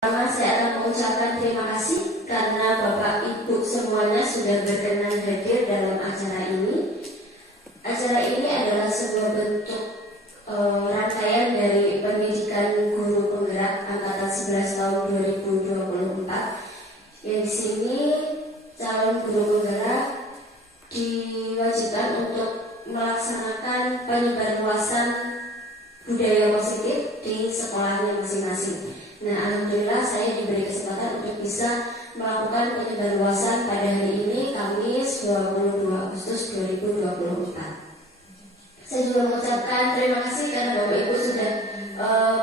Pertama, saya akan mengucapkan terima kasih karena Bapak Ibu semuanya sudah berkenan hadir dalam acara ini. Acara ini adalah sebuah bentuk rangkaian dari pendidikan guru penggerak angkatan 11 tahun 2024. Yang di sini calon guru penggerak diwajibkan untuk melaksanakan penyebarluasan budaya positif di sekolahnya masing-masing. Nah, alhamdulillah saya diberi kesempatan untuk bisa melakukan penyebarluasan pada hari ini, Kamis 22 Agustus 2024. Saya juga mengucapkan terima kasih karena Bapak Ibu sudah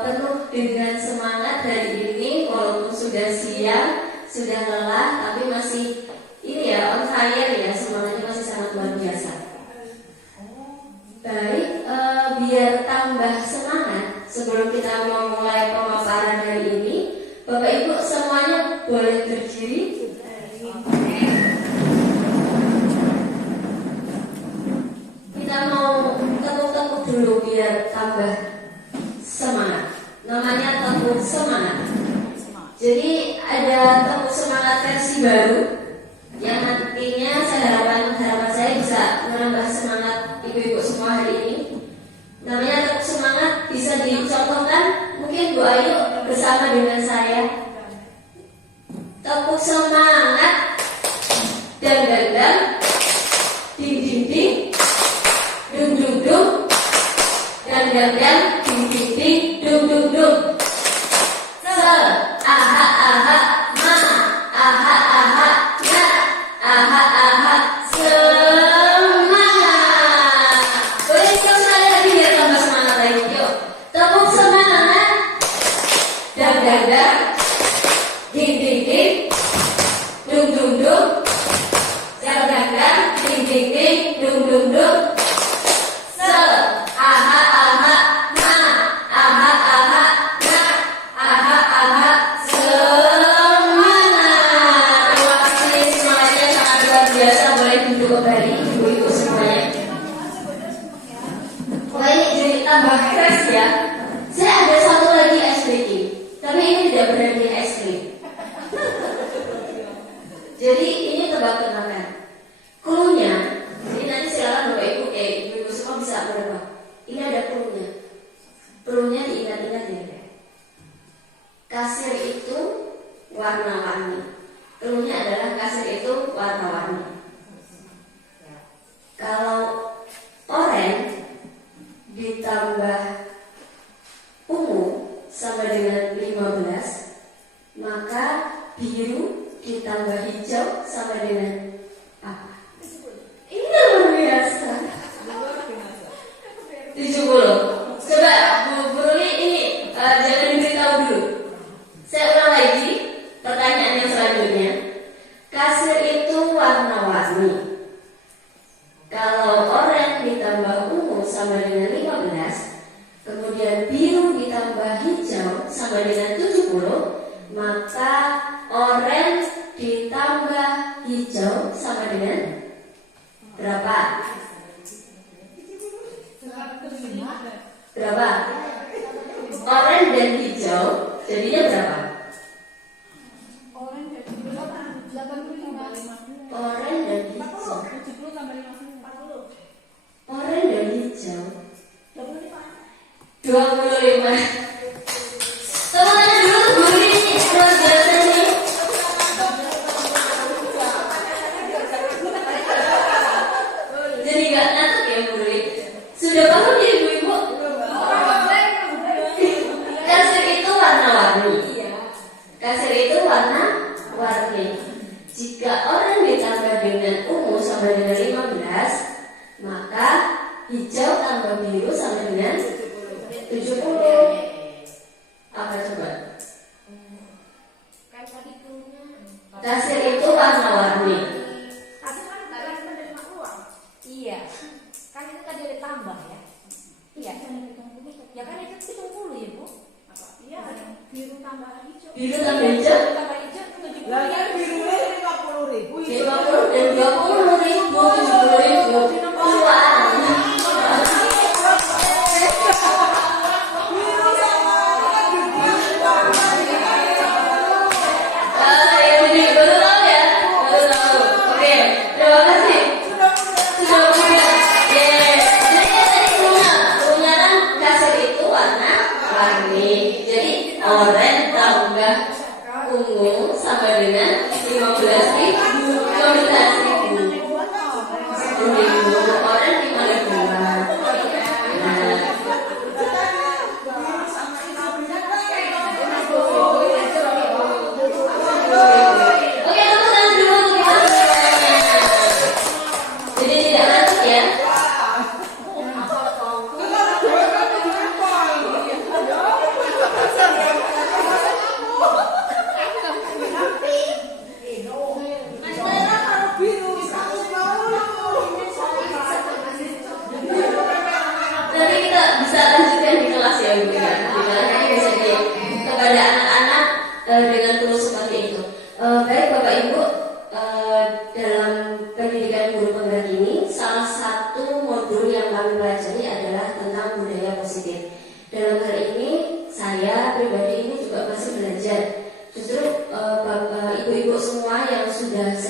penuh dengan semangat hari ini, walaupun sudah siang, sudah lelah, tapi masih ini ya on fire ya, semangatnya masih sangat luar biasa. Baik, biar tambah semangat, sebelum kita memulai pemaparan hari ini, Bapak Ibu semuanya boleh berdiri. Kita mau tepuk-tepuk dulu biar tambah semangat. Namanya tepuk semangat. Jadi ada tepuk semangat versi baru yang nantinya harapan saya bisa menambah semangat ibu-ibu semua hari ini. Namanya tepuk semangat, bisa dicontohkan mungkin Bu Ayu bersama dengan saya. Tepuk semangat, dang dang dang, ding ding ding, dung dung dung, dang dang dang, ding ding ding, dung dung dung. Se, aha aha, ma, aha aha, na, aha aha, semangat. Boleh sekali lagi biar tambah semangat lagi, yuk. Tepuk semangat, dang dang dang, ding ding ding, dung dung dung, dang dang dang, ding ding ding, dung dung dung. Se, aha aha, ma, aha aha, na, aha aha, semangat. Terima kasih, semangatnya sangat luar biasa. Boleh duduk kembali, ibu-ibu semuanya. Wah, ini jadi tambah keras ya. Saya ada satu lagi ice breaking, tapi ini tidak berarti ice cream. Jadi ini tebak-tebakan. Cluenya, jadi nanti silakan Bapak Ibu, ibu-ibu semua bisa menebak. Ini ada cluenya. Cluenya diingat-ingat ya. Kasir itu warna-warni. Cluenya adalah kasir itu warna-warni. Kalau oranye ditambah ungu sama dengan 15, maka biru ditambah hijau sama dengan apa? Ini luar biasa. 70. Coba Bu Ruli ini jangan diberitahu dulu. Saya ulang lagi pertanyaan yang selanjutnya. Kasir itu warna-warni. Kalau oranye ditambah ungu sama dengan 15, kemudian biru ditambah hijau sama dengan 70, maka oranye ditambah hijau sama dengan berapa? Berapa? Oranye dan hijau jadinya berapa? Oranye dan hijau. Oranye dan hijau 25. Teman-teman dulu guru ini luar biasa nih. Jadi gak ngantuk ya Bu Ruli? Sudah paham ya ibu-ibu? Kasir itu warna-warni. Kasir itu warna-warni. Jika orang ditambah dengan ungu sama dengan 15, maka hijau tambah biru sama dengan 70. Apa coba? Kasir itu warna-warni. Kasir kan bukan menerima uang. Iya. Kan itu tadi ada tambah ya. Iya. Ya kan itu 70 ya Bu? Iya. Biru tambah hijau. Biru tambah hijau? Tambah hijau 70. Lah kan birunya 50.000. Ya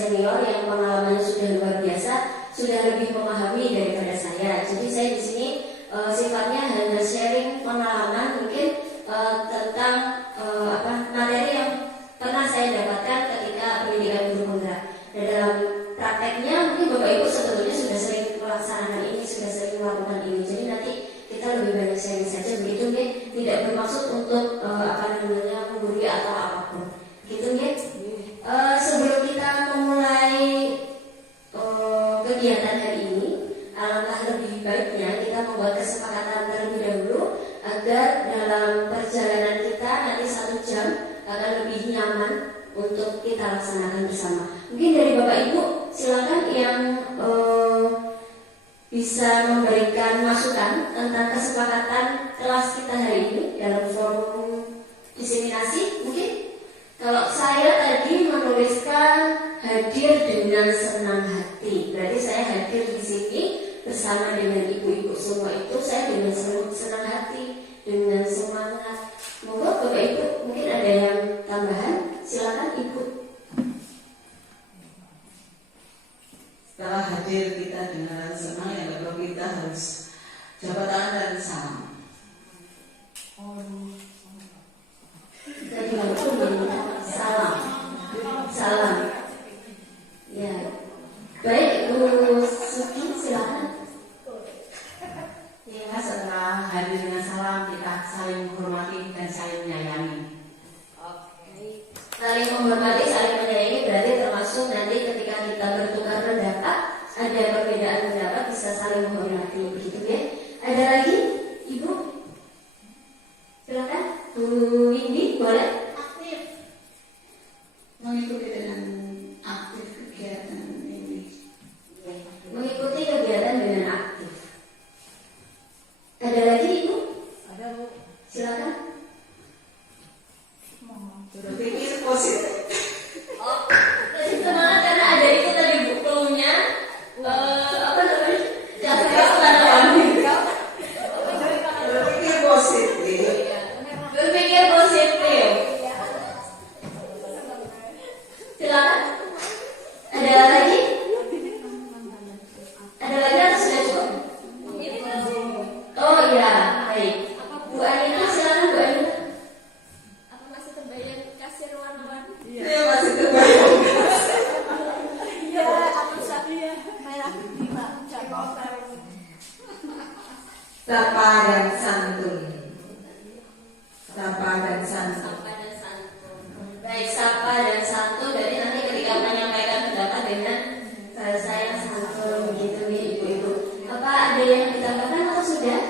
senior yang pengalamannya sudah luar biasa, sudah lebih memahami daripada saya. Jadi saya di sini sifatnya hanya sharing pengalaman mungkin tentang materi yang pernah saya dapatkan ketika pendidikan guru penggerak. Dan dalam prakteknya mungkin Bapak Ibu sebetulnya sudah sering melaksanakan ini, sudah sering melakukan ini. Jadi nanti kita lebih banyak sharing saja begitu ya. Tidak bermaksud untuk menggurui atau apapun. Gitu ya. Sebelum kita memulai kegiatan hari ini, alangkah lebih baiknya kita membuat kesepakatan terlebih dahulu agar dalam perjalanan kita nanti 1 jam akan lebih nyaman untuk kita laksanakan bersama. Mungkin dari Bapak Ibu silakan yang bisa memberikan masukan tentang kesepakatan kelas kita hari ini dalam forum diseminasi. Mungkin kalau saya tadi menuliskan hadir dengan senang hati, berarti saya hadir di sini bersama dengan ibu-ibu semua itu saya dengan senang hati, dengan semangat. Moga Bapak Ibu mungkin ada yang tambahan, silakan Ibu. Setelah hadir kita dengan senang, yang perlu kita harus jabat tangan dan salam. Jadi salam, salam. Ya, baik Bu Suki silakan. Ya, setelah hadir dengan salam, kita saling menghormati dan saling menyayangi. Oke. Saling menghormati, saling menyayangi berarti termasuk nanti ketika kita bertukar pendapat, ada perbedaan pendapat bisa saling menghormati, begitu ya. Ada lagi, Ibu? Silakan, Bu Windy, boleh? Aktif, mengikuti dengan aktif kegiatan ini. Mengikuti kegiatan dengan aktif. Ada lagi, Ibu? Ada, Bu. Silakan. Berpikir positif. Oh, tadi semangat karena ada itu tadi bukunya. Apa namanya? Berpikir positif. Berpikir positif. Silakan. Ada lagi? Ada lagi atau sudah cukup? Oh iya, baik. Bu Anita, silakan Bu Anita. Apa masih terbayang kasir warna-warni? Saya masih terbayang. Iya, aku saya merah lima Jakarta. Sapa dan santun. Sapa dan santun. Sapa dan santun. Baik, sapa dan santun. Berarti nanti ketika menyampaikan pendapat dengan bahasa yang santun begitu nih ibu-ibu. Apa ada yang ditambahkan atau sudah?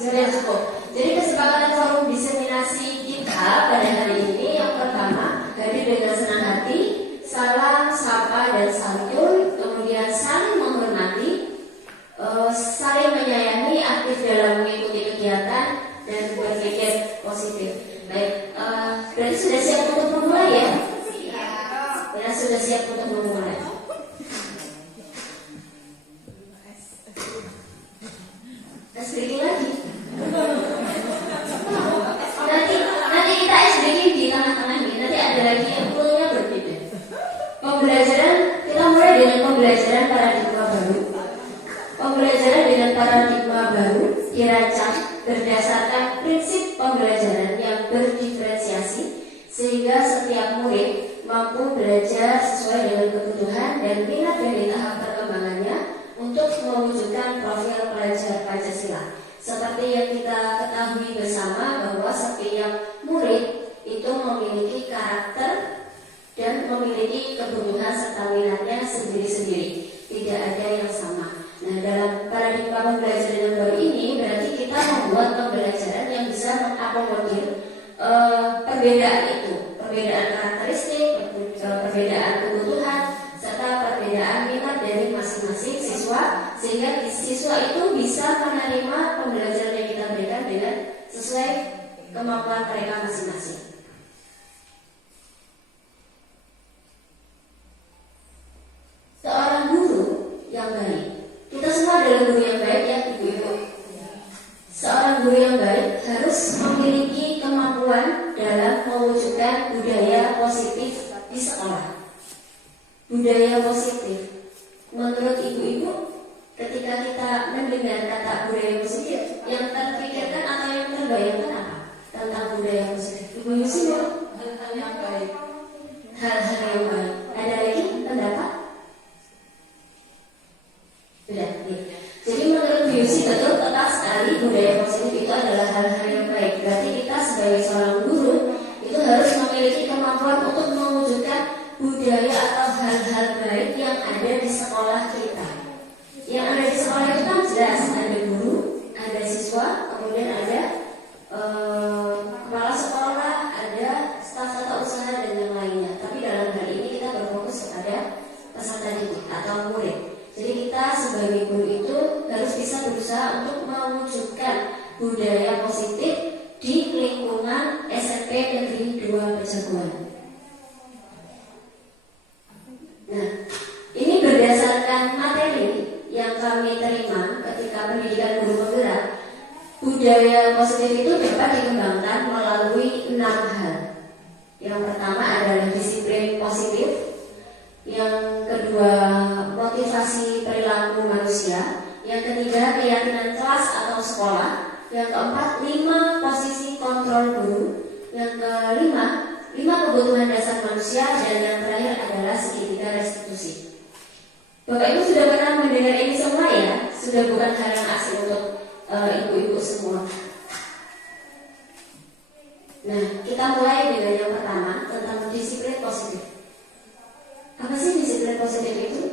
Sudah cukup. Jadi kesepakatan forum diseminasi kita pada hari ini yang pertama hadir dengan senang hati, salam, sapa dan santun, kemudian saling menghormati, saling menyayangi, aktif dalam mengikuti kegiatan dan berpikir positif. Baik, berarti sudah siap untuk memulai ya? Ya, sudah siap untuk memulai. Tes breaking lagi. Nanti kita tes breaking di tengah-tengah ini. Nanti ada lagi yang flow-nya berbeda. Pembelajaran kita mulai dengan pembelajaran paradigma baru. Pembelajaran dengan paradigma baru dirancang berdasarkan prinsip pembelajaran yang berdiferensiasi sehingga setiap murid mampu belajar sesuai dengan kebutuhan dan minat dari tahap perkembangannya untuk mewujudkan profil pelajar Pancasila. Seperti yang kita ketahui bersama bahwa setiap murid itu memiliki karakter dan memiliki kebutuhan serta minatnya sendiri-sendiri. Tidak ada yang sama. Nah, dalam paradigma pembelajaran yang baru ini berarti kita membuat pembelajaran yang bisa mengakomodir perbedaan itu, perbedaan karakteristik, perbedaan kebutuhan, serta perbedaan minat dari masing-masing siswa, sehingga siswa itu bisa menerima pembelajaran yang kita berikan dengan sesuai kemampuan mereka masing-masing. Seorang guru yang baik, kita semua adalah guru yang baik ya ibu-ibu. Seorang guru yang baik harus memiliki kemampuan dalam mewujudkan budaya positif di sekolah. Budaya budaya positif. Menurut ibu-ibu, ketika kita mendengar kata budaya positif, yang terpikirkan atau yang terbayangkan apa tentang budaya positif? Ibu Yusi mau Hal-hal yang baik. hal-hal yang baik. Ada lagi pendapat? Sudah. Jadi menurut Bu Yusi betul, tepat sekali, budaya positif itu adalah hal-hal yang baik. Berarti kita sebagai seorang guru itu harus memiliki kemampuan untuk mewujudkan budaya atau hal-hal baik yang ada di sekolah kita. Yang ada di sekolah itu kan jelas, ada guru, ada siswa, kemudian ada kepala sekolah, ada staf tata usaha dan yang lainnya. Tapi dalam hal ini kita berfokus kepada peserta didik atau murid. Jadi kita sebagai guru itu harus bisa berusaha untuk mewujudkan budaya positif di lingkungan SMP Negeri 2 Pejaguan. Nah, ini berdasarkan materi yang kami terima ketika pendidikan guru penggerak. Budaya positif itu dapat dikembangkan melalui 6 hal. Yang pertama adalah disiplin positif. Yang kedua, motivasi perilaku manusia. Yang ketiga, keyakinan kelas atau sekolah. Yang keempat, 5 posisi kontrol guru. Yang kelima, 5 kebutuhan dasar manusia. Dan yang terakhir adalah segitiga restitusi. Bapak Ibu sudah pernah mendengar ini semua ya? Sudah bukan hal yang asing untuk ibu-ibu semua. Nah, kita mulai dengan yang pertama tentang disiplin positif. Apa sih disiplin positif itu?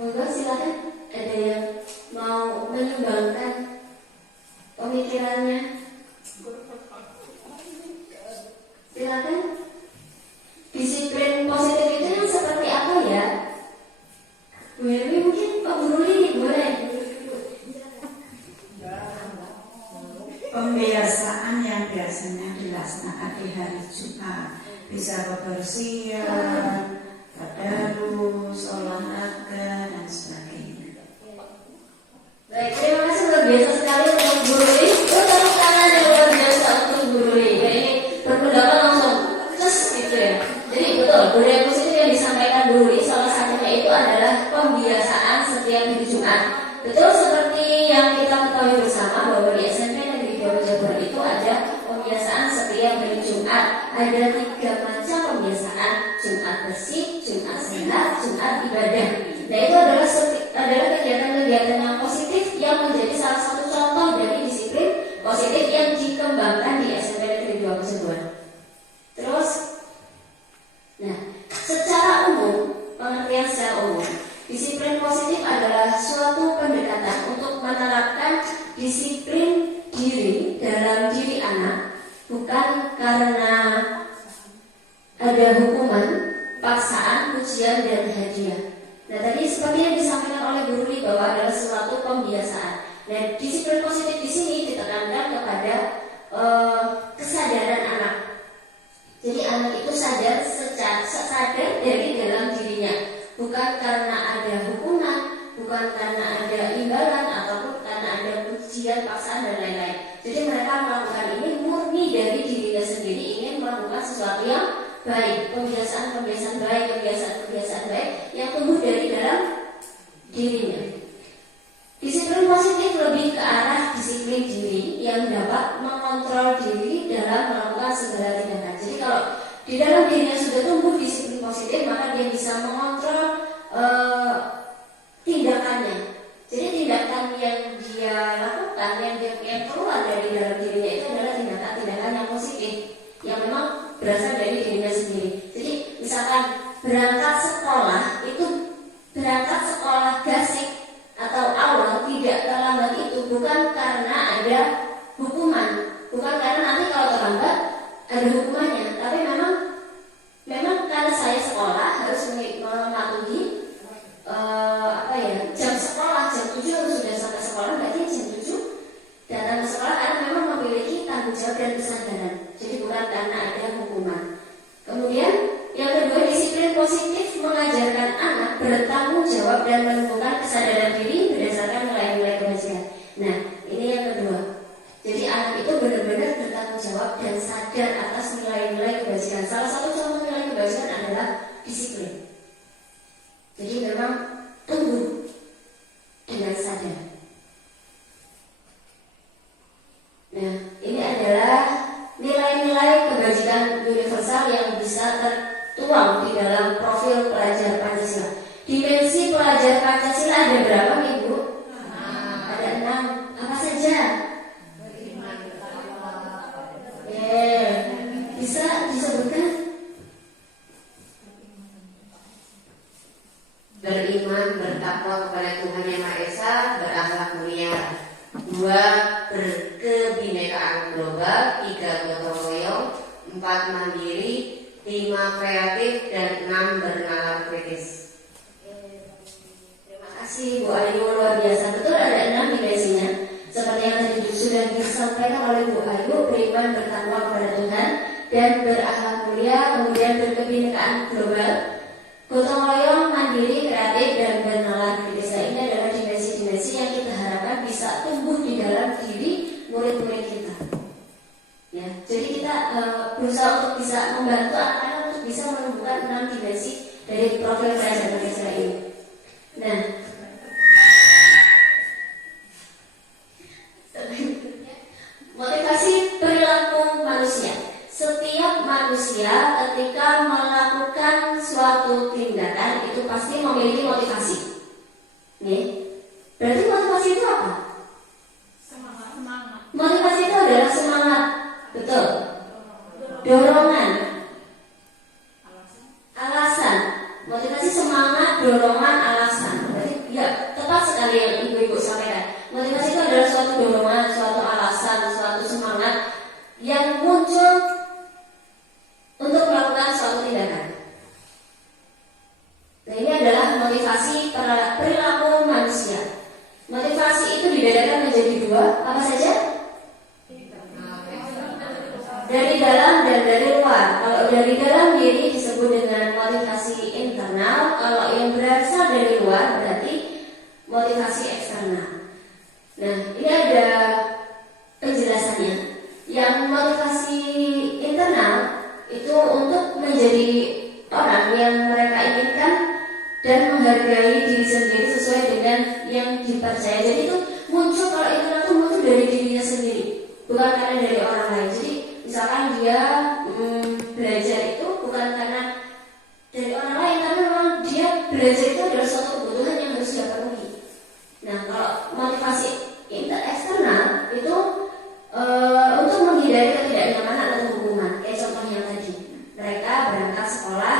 Monggo silakan, ada yang mau menyumbangkan pemikirannya? Silakan. Disiplin positif itu yang seperti apa ya? Bu Hermi mungkin, Pak Guru ini boleh. Pembiasaan yang biasanya dilaksanakan di hari Jumat, bisa kebersihan, tadarus, olahraga dan sebagainya. Baik, terima kasih luar biasa sekali untuk Bu Ruli. Tepuk tangan yang luar biasa untuk Bu Ruli. Ya, ini berpendapat langsung cus gitu ya. Jadi betul, budaya positif yang disampaikan Bu Ruli salah satunya itu adalah pembiasaan setiap hari Jumat. Betul seperti yang kita ketahui bersama bahwa di SMP Negeri 2 Pejaguan itu ada pembiasaan setiap hari Jumat. Ada 3 macam pembiasaan: Jumat bersih, Jumat sehat, Jumat ibadah. Nah, itu adalah kegiatan-kegiatan yang positif yang menjadi salah satu contoh dari disiplin positif yang dikembangkan di SMP Negeri 2 Pejaguan. Terus, nah, secara umum, pengertian secara umum, disiplin positif adalah suatu pendekatan untuk menerapkan disiplin diri dalam diri anak, bukan karena ada hukuman, paksaan, pujian, dan hadiah. Nah, tadi seperti yang disampaikan oleh Bu Ruli bahwa adalah suatu pembiasaan. Nah, disiplin positif di sini ditekankan kepada kesadaran anak. Jadi anak itu sadar dari dalam dirinya, bukan karena ada hukuman, bukan karena ada imbalan, ataupun karena ada pujian, paksaan, dan lain-lain. Jadi mereka melakukan ini murni dari dirinya sendiri, ingin melakukan sesuatu yang baik, kebiasaan-kebiasaan baik, kebiasaan-kebiasaan baik yang tumbuh dari dalam dirinya. Disiplin positif lebih ke arah disiplin diri yang dapat mengontrol diri dalam melakukan segala tindakan. Jadi kalau di dalam dirinya sudah tumbuh disiplin positif, maka dia bisa mengontrol tindakannya. Jadi tindakan yang dia lakukan, yang keluar dari dalam dirinya itu adalah tindakan-tindakan yang positif, yang memang berasal dari dirinya sendiri. Jadi misalkan berangkat sekolah gasik atau awal tidak terlambat itu bukan karena ada hukuman, bukan karena nanti kalau terlambat ada hukumannya, tapi memang karena saya sekolah harus mematuhi jam sekolah, jam 7 harus sudah sampai sekolah, berarti jam 7 datang ke sekolah karena memang memiliki tanggung jawab dan kesadaran. Jadi bukan karena ada hukuman. Kemudian yang kedua, disiplin positif mengajarkan anak bertanggung jawab dan menumbuhkan kesadaran diri berdasarkan nilai-nilai kebajikan. Nah, ini yang kedua. Jadi anak itu benar-benar bertanggung jawab dan sadar atas nilai-nilai kebajikan. Salah satu contoh nilai kebajikan adalah disiplin. Jadi memang tumbuh dengan sadar. Nah, ini adalah nilai-nilai kebajikan universal yang bisa tertuang di dalam profil pelajar Pancasila. Dimensi pelajar Pancasila ada berapa, Ibu? Ada 6. Apa saja? Bisa disebutkan? Beriman, bertakwa kepada Tuhan Yang Maha Esa, berakhlak mulia. 2. Berkebinekaan global. 3. Gotong royong. 4. Mandiri. 5. Kreatif. Dan 6. bernalar kritis. Terima kasih Bu Ayu, luar biasa. Betul, ada 6 dimensinya. Seperti yang tadi sudah disampaikan oleh Bu Ayu, beriman, bertakwa kepada Tuhan, dan berakhlak mulia, kemudian berkebinekaan global, gotong royong, mandiri, kreatif, dan bernalar kritis. Ini adalah dimensi-dimensi yang kita harapkan bisa tumbuh di dalam diri murid-murid kita. Ya, jadi kita berusaha untuk bisa membantu anak-anak untuk bisa menumbuhkan 6 dimensi dari profil pelajar Pancasila ini. Nah, motivasi perilaku manusia. Setiap manusia ketika melakukan suatu tindakan itu pasti memiliki motivasi. Nih, berarti motivasi itu apa? Semangat. Motivasi itu adalah semangat, betul. Dorongan, alasan. Motivasi semangat, dorongan, alasan. Berarti ya tepat sekali yang ibu-ibu sampaikan. Motivasi itu adalah suatu dorongan, suatu alasan, suatu semangat yang muncul untuk melakukan suatu tindakan. Nah, ini adalah motivasi perilaku manusia. Motivasi itu dibedakan menjadi 2, apa saja? Dari dalam dan dari luar. Kalau dari dalam diri disebut dengan motivasi internal. Kalau yang berasal dari luar berarti motivasi eksternal. Nah, ini ada penjelasannya. Yang motivasi internal itu untuk menjadi orang yang mereka inginkan dan menghargai diri sendiri sesuai dengan yang dipercaya. Jadi itu muncul, kalau internal itu muncul dari dirinya sendiri, bukan karena dari orang lain. Jadi misalkan dia belajar itu bukan karena dari orang lain, tapi memang dia belajar itu adalah suatu kebutuhan yang harus dia penuhi. Nah, kalau motivasi eksternal itu untuk menghindari ketidaknyamanan atau hukuman. Kayak contohnya tadi, mereka berangkat sekolah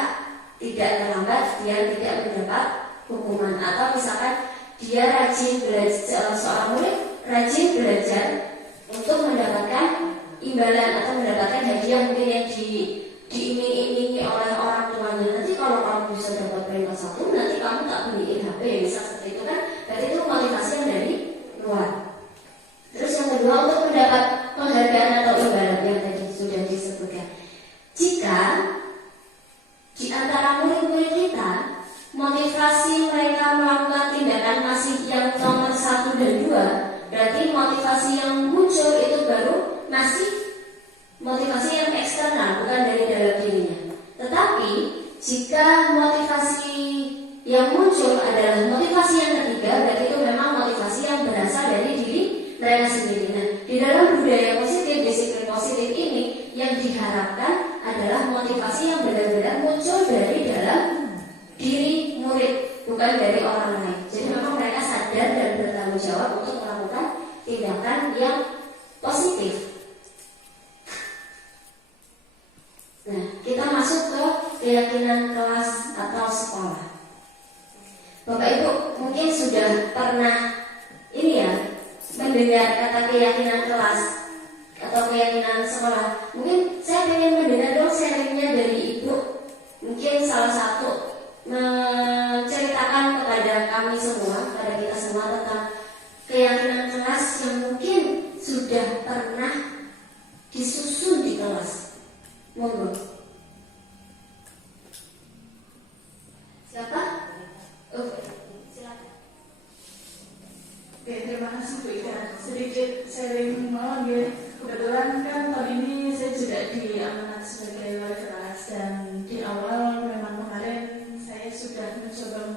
tidak terlambat, dia tidak mendapat hukuman. Atau misalkan dia rajin belajar, seorang murid rajin belajar untuk mendapatkan imbalan atau mendapatkan hadiah mungkin yang diiming-imingi oleh orang tuanya. Nanti kalau kamu bisa dapat peringkat 1, nanti kamu tak beliin HP, misal seperti itu kan. Berarti itu motivasi yang dari luar. Terus yang kedua, untuk mendapat penghargaan atau imbalan yang tadi sudah disebutkan. Jika di antara murid-murid kita motivasi mereka melakukan tindakan masih yang nomor 1 dan 2, berarti motivasi yang muncul itu baru masih motivasi yang eksternal, bukan dari dalam dirinya. Tetapi jika motivasi yang muncul adalah motivasi yang ketiga, berarti itu memang motivasi yang berasal dari diri mereka sendiri. Nah, di dalam budaya positif, disiplin positif ini yang diharapkan adalah motivasi yang benar-benar muncul dari dalam diri murid, bukan dari orang lain. Jadi memang mereka sadar dan bertanggung jawab untuk melakukan tindakan yang positif. Nah, kita masuk ke keyakinan kelas atau sekolah. Bapak Ibu mungkin sudah pernah ini ya, mendengar kata keyakinan kelas atau keyakinan sekolah. Mungkin saya ingin mendengar dong sharingnya dari Ibu. Mungkin salah satu menceritakan kepada kami semua, kepada kita semua tentang keyakinan kelas yang mungkin sudah pernah disusun di kelas. Monggo. Siapa? Silakan. Oke, terima kasih Bu Ika. Sedikit sharing mohon ya. Kebetulan kan tahun ini saya juga diamanat sebagai wali kelas, dan di awal memang kemarin saya sudah mencoba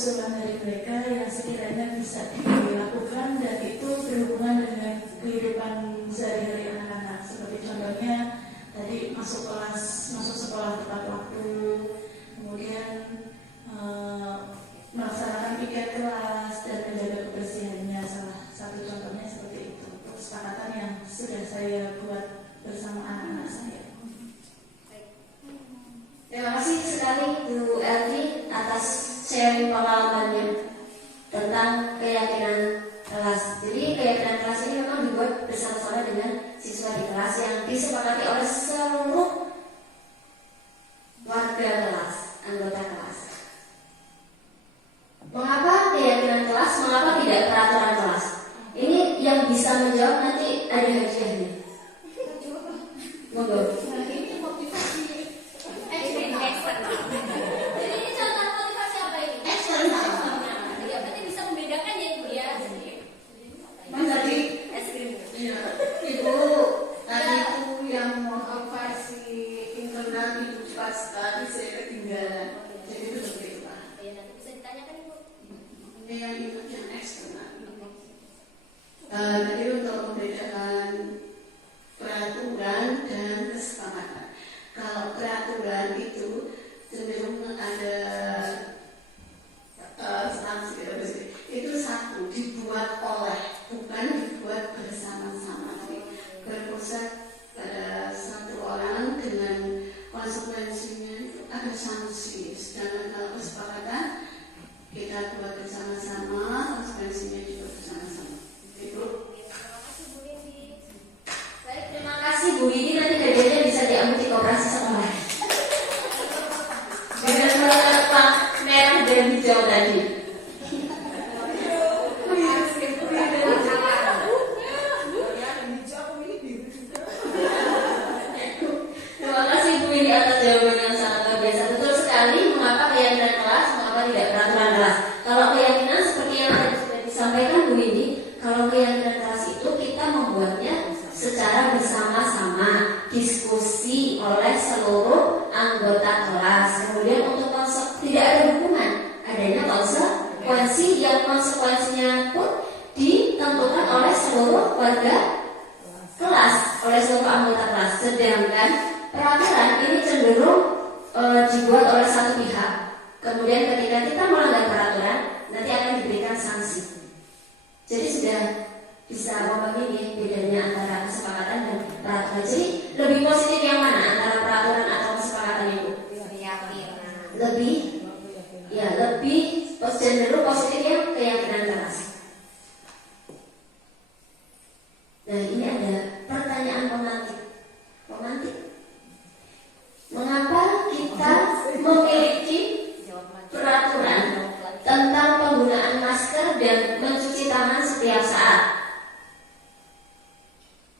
usulan dari mereka yang sekiranya bisa dilakukan dan itu berhubungan dengan kehidupan sehari-hari anak-anak. Seperti contohnya tadi masuk sekolah tepat waktu, kemudian melaksanakan piket kelas dan menjaga kebersihannya. Salah satu contohnya seperti itu. Kesepakatan yang sudah saya buat bersama anak-anak saya. Terima kasih sekali Bu Elvi atas sharing pengalamannya tentang keyakinan kelas. Jadi keyakinan kelas ini memang dibuat bersama-sama dengan siswa di kelas yang disepakati oleh seluruh warga kelas, anggota kelas. Mengapa keyakinan kelas? Mengapa tidak peraturan kelas? Ini yang bisa menjawab nanti ada hadiahnya. Monggo. Jadi untuk membedakan peraturan dan kesepakatan. Kalau peraturan itu cenderung ada sanksi, itu satu dibuat oleh, bukan dibuat bersama-sama, tapi berpusat pada satu orang dengan konsekuensinya itu ada sanksi. Sedangkan kalau kesepakatan kita buat bersama-sama, konsekuensinya juga bersama-sama. Itu. Terima kasih Bu Widi, nanti hadiahnya bisa diambil di koperasi sekolah. Dengan warna merah dan hijau tadi. Terima kasih Bu Widi atas jawaban yang sangat luar biasa. Betul sekali, mengapa keyakinan kelas, mengapa tidak peraturan kelas. Kalau keyakinan seperti yang tadi sudah disampaikan Bu Widi, kalau keyakinan kelas itu kita membuatnya secara bersama-sama, diskusi oleh seluruh anggota kelas. Kemudian untuk tidak ada hukuman, adanya konsekuensi yang konsekuensinya pun ditentukan oleh seluruh warga kelas, oleh seluruh anggota kelas. Sedangkan peraturan ini cenderung dibuat oleh satu pihak. Kemudian ketika kita melanggar peraturan, nanti akan diberikan sanksi. Jadi sudah bisa memahami bedanya antara kesepakatan dan peraturan. Jadi lebih positif yang mana antara peraturan atau kesepakatan itu? Lebih cenderung positif yang keyakinan kelas. Nah, ini ada pertanyaan pemantik. Mengapa kita memiliki peraturan tentang penggunaan masker dan mencuci tangan setiap saat?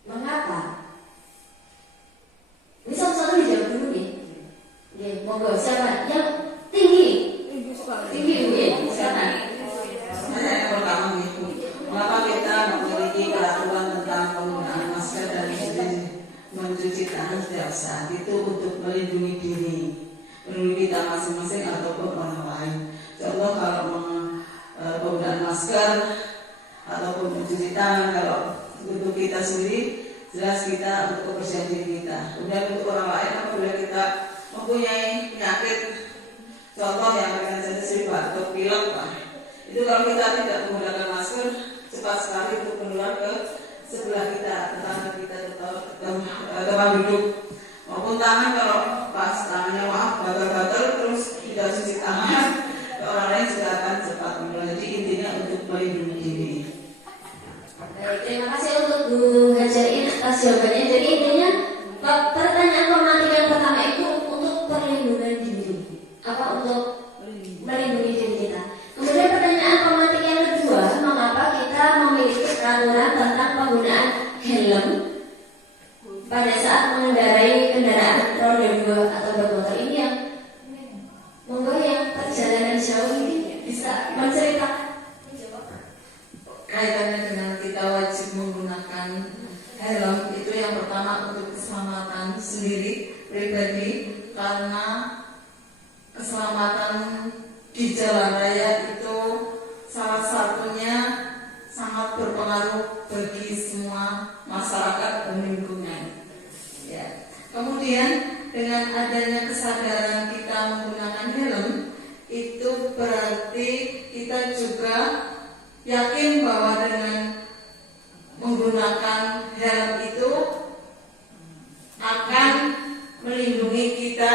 Mengapa? Ini satu-satu dijawab dulu nih. Oke, monggo siapa? Yang tinggi Bu ya, silakan. Yang pertama gitu, mengapa kita memiliki peraturan tentang penggunaan masker dan mencuci tangan setiap saat? Itu untuk melindungi diri, melindungi kita masing-masing ataupun orang lain. Contoh kalau penggunaan masker ataupun mencuci tangan, kalau untuk kita sendiri jelas kita untuk kebersihan diri kita. Kemudian untuk orang lain apabila kita mempunyai penyakit, contoh yang berkaitan dengan batuk, pilek, itu kalau kita tidak menggunakan masker cepat sekali untuk menular ke sebelah kita, tetangga kita atau teman duduk. Maupun tangan, kalau pas tangannya gatal-gatal terus tidak cuci tangan, orang lain juga akan cepat menular. Jadi intinya untuk melindungi diri. Baik, terima kasih untuk Bu Hajarin atas jawabannya. Jadi intinya pertanyaan pemantik yang pertama itu untuk perlindungan diri. Apa untuk melindungi diri kita. Kemudian pertanyaan pemantik yang kedua, mengapa kita memiliki peraturan tentang penggunaan helm pada saat mengendarai kendaraan roda 2 atau bermotor? Ini yang monggo yang perjalanan jauh ini bisa menceritakan. Kaitannya dengan kita wajib menggunakan helm itu yang pertama untuk keselamatan sendiri pribadi, karena keselamatan di jalan raya adanya kesadaran kita menggunakan helm, itu berarti kita juga yakin bahwa dengan menggunakan helm itu akan melindungi kita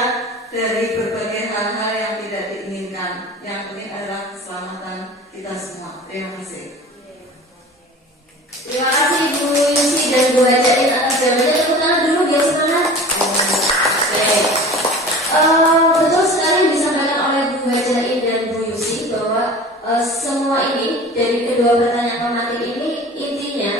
dari berbagai hal-hal yang tidak diinginkan. Yang penting adalah keselamatan kita semua. Terima kasih. Terima kasih Bu Yusi dan Bu Hajarin atas jawabannya. Tepuk tangan dulu biar semangat. Oke. Betul sekali yang disampaikan oleh Bu Hajarin dan Bu Yusi bahwa semua ini dari kedua pertanyaan tematik ini intinya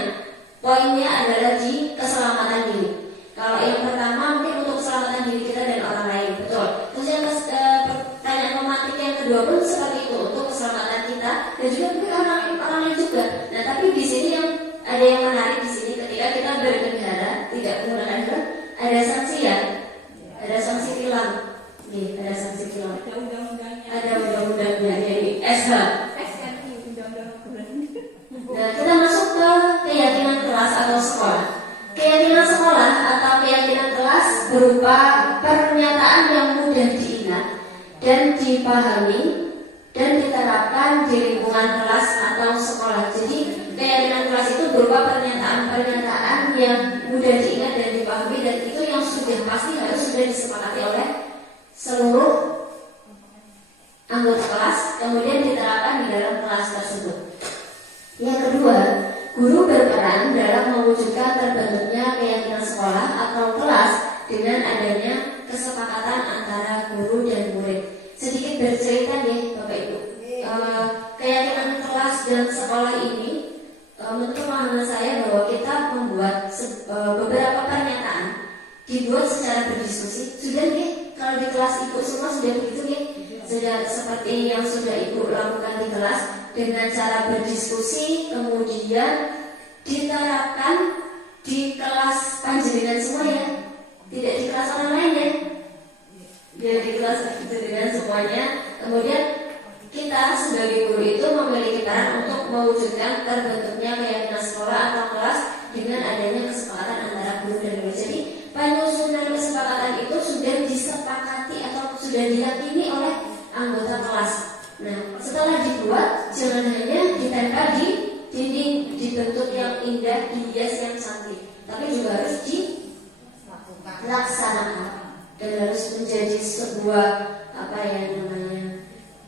poinnya adalah di keselamatan diri. Kalau yang pertama mungkin untuk keselamatan diri kita dan orang lain, betul. Terus yang pertanyaan tematik yang kedua pun seperti itu untuk keselamatan kita dan juga mungkin orang lain juga. Nah tapi di sini yang ada yang menarik di sini ketika kita berkendara tidak menggunakan helm ada sanksi ya, ada sanksi tilang. Nih ada sanksi tilang. Ada undang-undangnya. Ada undang-undangnya jadi SH. Nah, kita masuk ke keyakinan kelas atau sekolah. Keyakinan sekolah atau keyakinan kelas berupa pernyataan yang mudah diingat dan dipahami dan diterapkan di lingkungan kelas atau sekolah. Jadi keyakinan kelas itu berupa pernyataan-pernyataan yang mudah diingat dan dipahami dan itu yang sudah pasti harus sudah disepakati oleh seluruh anggota kelas, kemudian diterapkan di dalam kelas tersebut. Yang kedua, guru berperan dalam mewujudkan terbentuknya keyakinan sekolah atau kelas dengan adanya kesepakatan antara guru dan murid. Sedikit bercerita nih Bapak Ibu. Keyakinan kelas dan sekolah ini menurut pemahaman saya bahwa kita membuat beberapa pernyataan dibuat secara berdiskusi. Sudah nih, kalau di kelas Ibu semua sudah begitu nih. Sudah seperti yang sudah Ibu lakukan di kelas dengan cara berdiskusi, kemudian diterapkan di kelas panjenengan semua ya, tidak di kelas orang lain ya. Dia di kelas panjenengan semuanya. Kemudian kita sebagai guru itu memiliki peran untuk mewujudkan terbentuknya keyakinan sekolah atau kelas dengan adanya kesepakatan antara guru dan murid. Jadi penyusunan kesepakatan itu sudah disepakati atau sudah diyakini oleh anggota kelas. Nah, setelah dibuat, jangan hanya ditempel di dinding dibentuk yang indah, dihias yang cantik, tapi juga harus dilaksanakan dan harus menjadi sebuah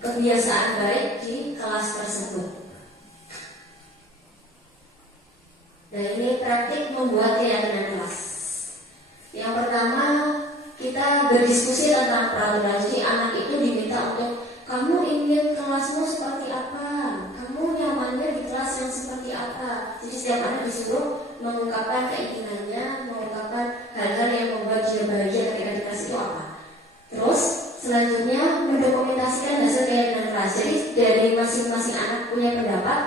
kebiasaan baik di kelas tersebut. Nah, ini praktik membuat keyakinan kelas. Yang pertama, kita berdiskusi tentang peraturan. Jadi anak itu diminta untuk kamu ingin kelasmu seperti apa? Kamu nyamannya di kelas yang seperti apa? Jadi setiap anak disuruh mengungkapkan keinginannya, mengungkapkan hal-hal yang membuat dia bahagia ketika di kelas itu apa. Terus selanjutnya mendokumentasikan hasil keyakinan kelas. Jadi dari masing-masing anak punya pendapat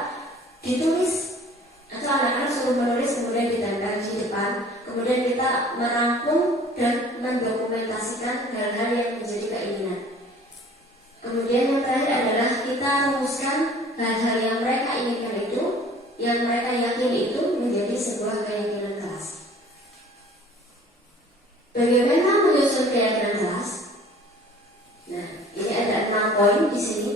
ditulis atau anak-anak suruh menulis kemudian ditempel di depan. Kemudian kita merangkum dan mendokumentasikan hal-hal yang menjadi keinginan. Kemudian yang terakhir adalah kita rumuskan hal-hal yang mereka inginkan itu, yang mereka yakini itu menjadi sebuah keyakinan kelas. Bagaimana menyusun keyakinan kelas? Nah, ini ada 6 poin di sini.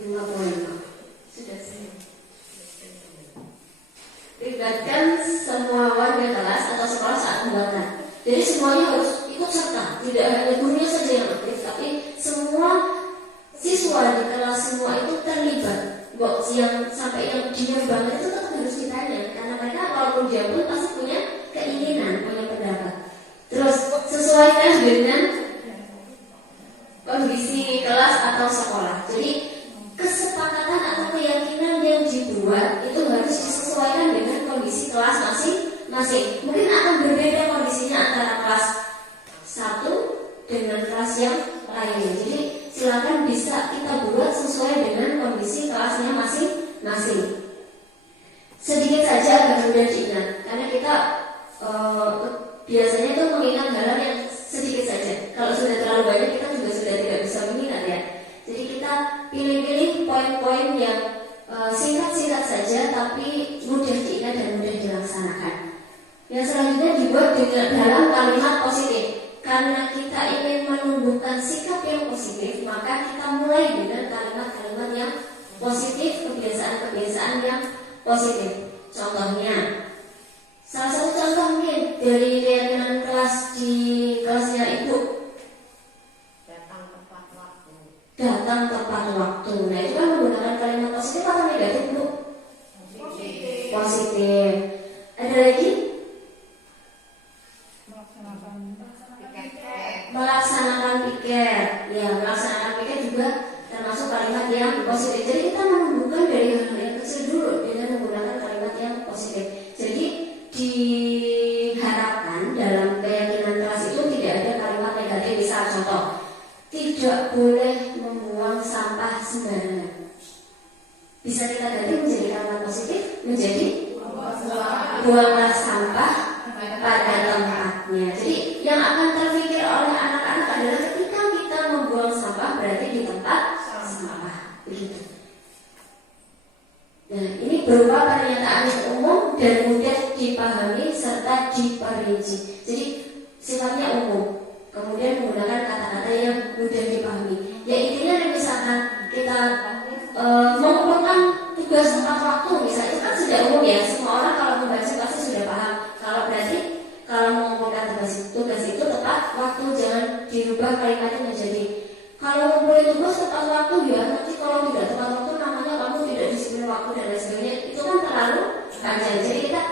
5 poin. Sudah sih. Libatkan semua warga kelas atau sekolah saat membuatnya. Jadi semuanya harus ikut serta, tidak hanya gurunya saja yang aktif, tapi semua siswa di kelas semua itu terlibat. Yang sampai yang diam banget itu tetap harus ditanya, karena mereka walaupun diam pun pasti punya keinginan, punya pendapat. Terus sesuaikan dengan kondisi kelas atau sekolah. Jadi kesepakatan atau keyakinan yang dibuat itu harus disesuaikan dengan kondisi kelas masing-masing. Mungkin akan berbeda kondisinya antara kelas 1 dengan kelas yang lainnya. Jadi silakan bisa kita buat sesuai dengan kondisi kelasnya masing-masing. Sedikit saja agar mudah diingat, karena kita biasanya itu mengingat hal-hal yang sedikit saja. Kalau sudah terlalu banyak kita juga sudah tidak bisa mengingat ya. Jadi kita pilih-pilih poin-poin yang singkat-singkat saja tapi mudah diingat dan mudah dilaksanakan. Yang selanjutnya kita ingin menumbuhkan sikap yang positif, maka kita mulai dengan kalimat-kalimat yang positif, kebiasaan-kebiasaan yang positif. Contohnya, salah satu contoh mungkin dari keyakinan kelas di kelasnya ibu, Datang tepat waktu. datang tepat waktu. Nah itu kan menggunakan kalimat positif atau negatif bu? Positif. Ada lagi? Melaksanakan piket. Ya, melaksanakan piket juga termasuk kalimat yang positif. Jadi kita menumbuhkan dari hal yang kecil dulu dengan menggunakan kalimat yang positif. Jadi diharapkan dalam keyakinan kelas itu tidak ada kalimat negatif. Misal contoh, tidak boleh membuang sampah sembarangan. Bisa kita ganti menjadi kalimat positif, menjadi buanglah sampah pada tempatnya. Jadi yang akan terpikir oleh anak-anak adalah ketika kita membuang sampah berarti di tempat sampah. Begitu. Nah, ini berupa pernyataan yang umum dan mudah dipahami serta diperinci. Jadi sifatnya umum. Kemudian menggunakan kata-kata yang mudah dipahami. Ya intinya misalkan kita mengumpulkan tugas tepat waktu, misalnya itu kan sudah umum ya. Semua orang kalau membaca pasti sudah paham. Kalau berarti kalau mengumpulkan tugas itu tepat waktu, jangan dirubah kalimatnya menjadi kalau mengumpulkan tugas tepat waktu ya. Nanti kalau tidak tepat waktu namanya kamu tidak disiplin waktu dan lain sebagainya. Itu kan terlalu panjang. Jadi kita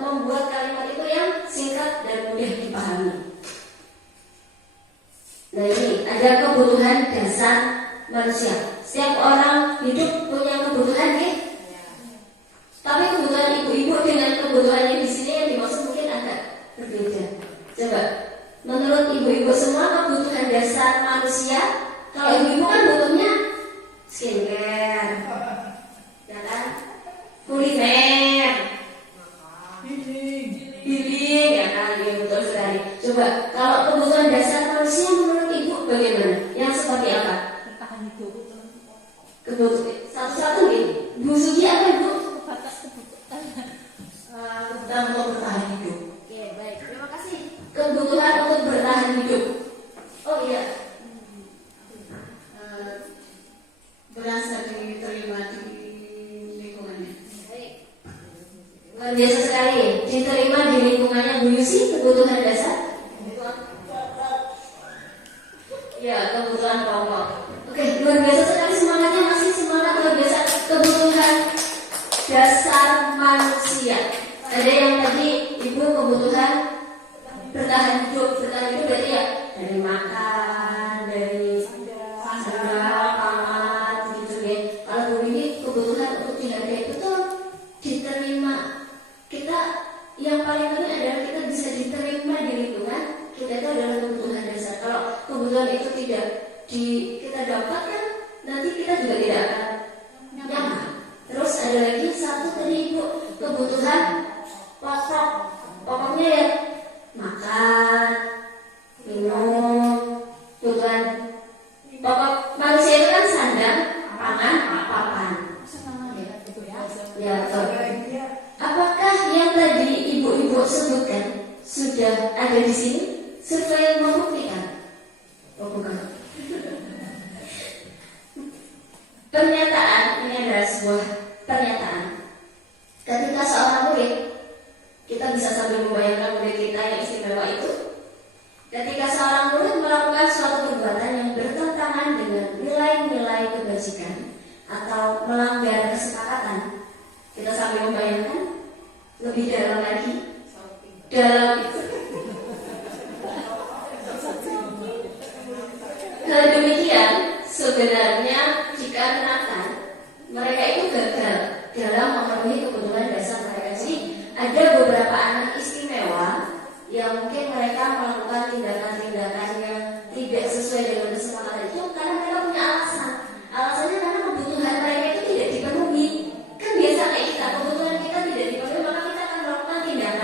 membuat kalimat itu yang singkat dan mudah dipahami. Nah ini ada kebutuhan dasar manusia. Setiap orang hidup punya kebutuhan ya. Tapi kebutuhan ibu-ibu dengan kebutuhannya di sini yang dimaksud mungkin agak berbeda. Coba, menurut ibu-ibu semua kebutuhan dasar manusia, kalau ibu-ibu kan butuhnya skincare, ya kan? Kuliner, healing, ya kan? Ya betul sekali. Coba, kalau kebutuhan dasar manusia menurut ibu bagaimana? Yang seperti apa? Bertahan hidup. Kebutuhan satu-satu nih. Bu Sugi apa ibu? Batas kebutuhan. Kebutuhan untuk bertahan hidup. Oke, baik. Terima kasih. Kebutuhan untuk bertahan hidup. Oh iya. Berasa diterima di lingkungannya. Baik. Luar biasa sekali. Diterima di lingkungannya Bu Yusi, kebutuhan dasar. Ya, kebutuhan pokok. Oke, luar biasa sekali semangatnya, masih semangat luar biasa. Kebutuhan dasar manusia. Ada yang tadi ibu kebutuhan bertahan hidup berarti ya dari makan, dari sandal, pangan, gitu ya. Kalau Bu ini kebutuhan untuk dihargai, betul, diterima. Kita yang paling penting adalah kita bisa diterima di lingkungan kita, itu adalah kebutuhan dasar. Kalau kebutuhan itu tidak kita dapatkan, nanti kita juga tidak akan nyaman. Terus ada lagi satu tadi ibu, kebutuhan pokok. Pokoknya ya makan, minum, kebutuhan pokok manusia itu kan sandang, pangan, papan. Ya betul. Apakah yang tadi ibu-ibu sebutkan sudah ada di sini? Survei membuktikan? Oh bukan. Pernyataan ini adalah sebuah pernyataan. Ketika seorang murid, kita bisa sambil membayangkan murid kita yang istimewa itu. Ketika seorang murid melakukan suatu perbuatan yang bertentangan dengan nilai-nilai kebajikan atau melanggar kesepakatan, kita sambil membayangkan lebih dalam lagi dalam hal demikian sebenarnya dikarenakan mereka itu gagal dalam memenuhi kebutuhan dasar mereka. Jadi ada beberapa anak istimewa yang mungkin mereka melakukan tindakan-tindakan yang tidak sesuai dengan kesepakatan itu karena mereka punya alasan. Alasannya karena kebutuhan mereka itu tidak dipenuhi. Kan biasa kayak kita, kebutuhan kita tidak dipenuhi, maka kita akan melakukan tindakan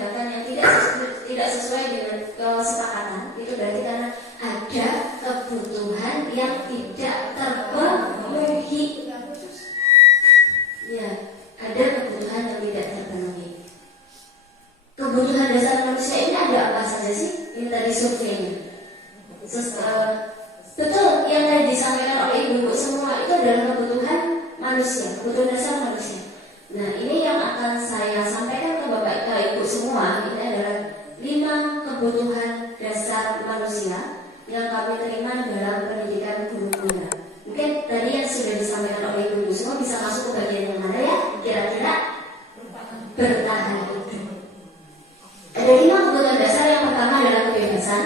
tindakan yang tidak sesuai dengan kesepakatan, itu berarti karena ada kebutuhan yang tidak terpenuhi. Ya, ada kebutuhan yang tidak terpenuhi. Kebutuhan dasar manusia ini ada apa saja sih? Ini tadi surveinya. Betul, yang tadi disampaikan oleh ibu-ibu semua itu adalah kebutuhan manusia, kebutuhan dasar manusia. Nah, ini yang akan saya sampaikan ke Bapak Ibu semua. Ini adalah 5 kebutuhan dasar manusia yang kami terima dalam pendidikan guru tunggal. Mungkin tadi yang sudah disampaikan oleh ibu-ibu semua bisa masuk ke bagian yang mana ya? Kira-kira bertahan hidup. Ada 5 kebutuhan dasar. Yang pertama adalah kebebasan,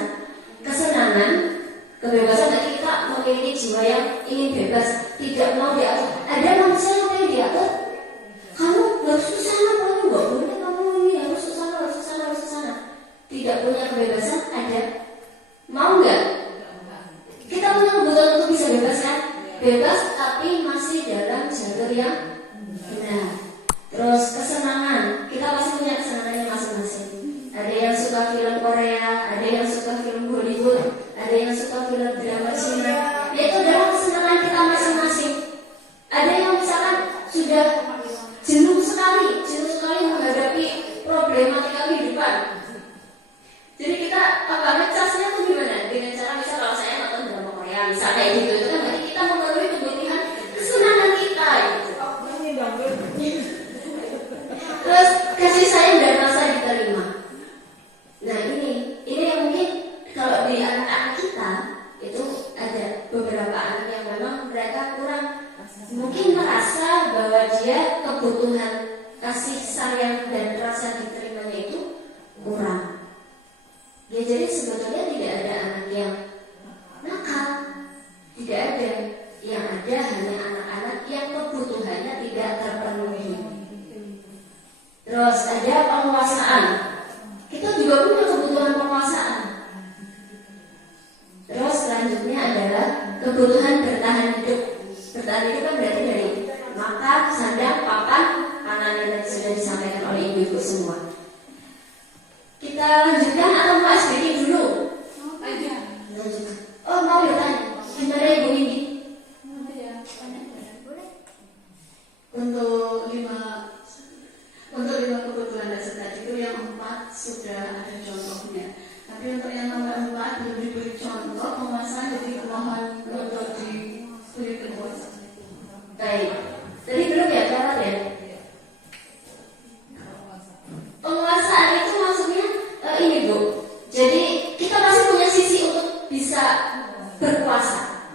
kesenangan. Kebebasan tadi kita memiliki jiwa yang ingin bebas, tidak mau diatur. Ada manusia yang pengen diatur. Kamu harus ke sana, kamu nggak boleh, kamu ini harus ke sana, harus ke sana, harus ke sana. Tidak punya kebebasan, ada. Mau nggak? Kita punya kebutuhan untuk bisa bebas kan? Bebas, tapi masih dalam jalur yang benar. Terus kesenangan, kita pasti punya kesenangannya masing-masing. Ada yang suka film Korea, ada yang suka film Hollywood, ada yang suka film drama Cina. Itu adalah kesenangan kita masing-masing. Ada yang misalkan sudah jenuh sekali menghadapi problematika kehidupan. Jadi kita ngecasnya tuh gimana? Dengan cara misal kalau saya nonton drama Korea, misalnya gitu, itu kan berarti kita memenuhi kebutuhan kesenangan kita. Gitu. Terus kasih sayang dan rasa diterima. Nah ini yang mungkin kalau di anak-anak kita itu ada beberapa anak yang memang mereka kurang mungkin merasa bahwa dia kebutuhan kasih sayang dan rasa diterimanya itu kurang. Ya jadi sebetulnya tidak ada anak yang nakal, tidak ada. Yang ada hanya anak-anak yang kebutuhannya tidak terpenuhi. Terus ada penguasaan. Kita juga punya kebutuhan penguasaan. Terus selanjutnya adalah kebutuhan bertahan hidup. Bertahan hidup kan berarti dari makan, sandang, papan, pangan yang tadi sudah disampaikan oleh ibu-ibu semua. Kita lanjutkan atau mau SBY dulu? Lanjutkan. Oh mau bertanya? Gimana Ibu Indi? Untuk 5 kebutuhan dasar tadi itu yang 4 sudah ada contohnya. Tapi untuk yang nomor 4 belum diberi contoh penguasaan, jadi mohon untuk diberi penjelasan. Baik. Tadi belum ya, Bapak ya? Penguasaan itu maksudnya ini Bu. Jadi kita pasti punya sisi untuk bisa berkuasa.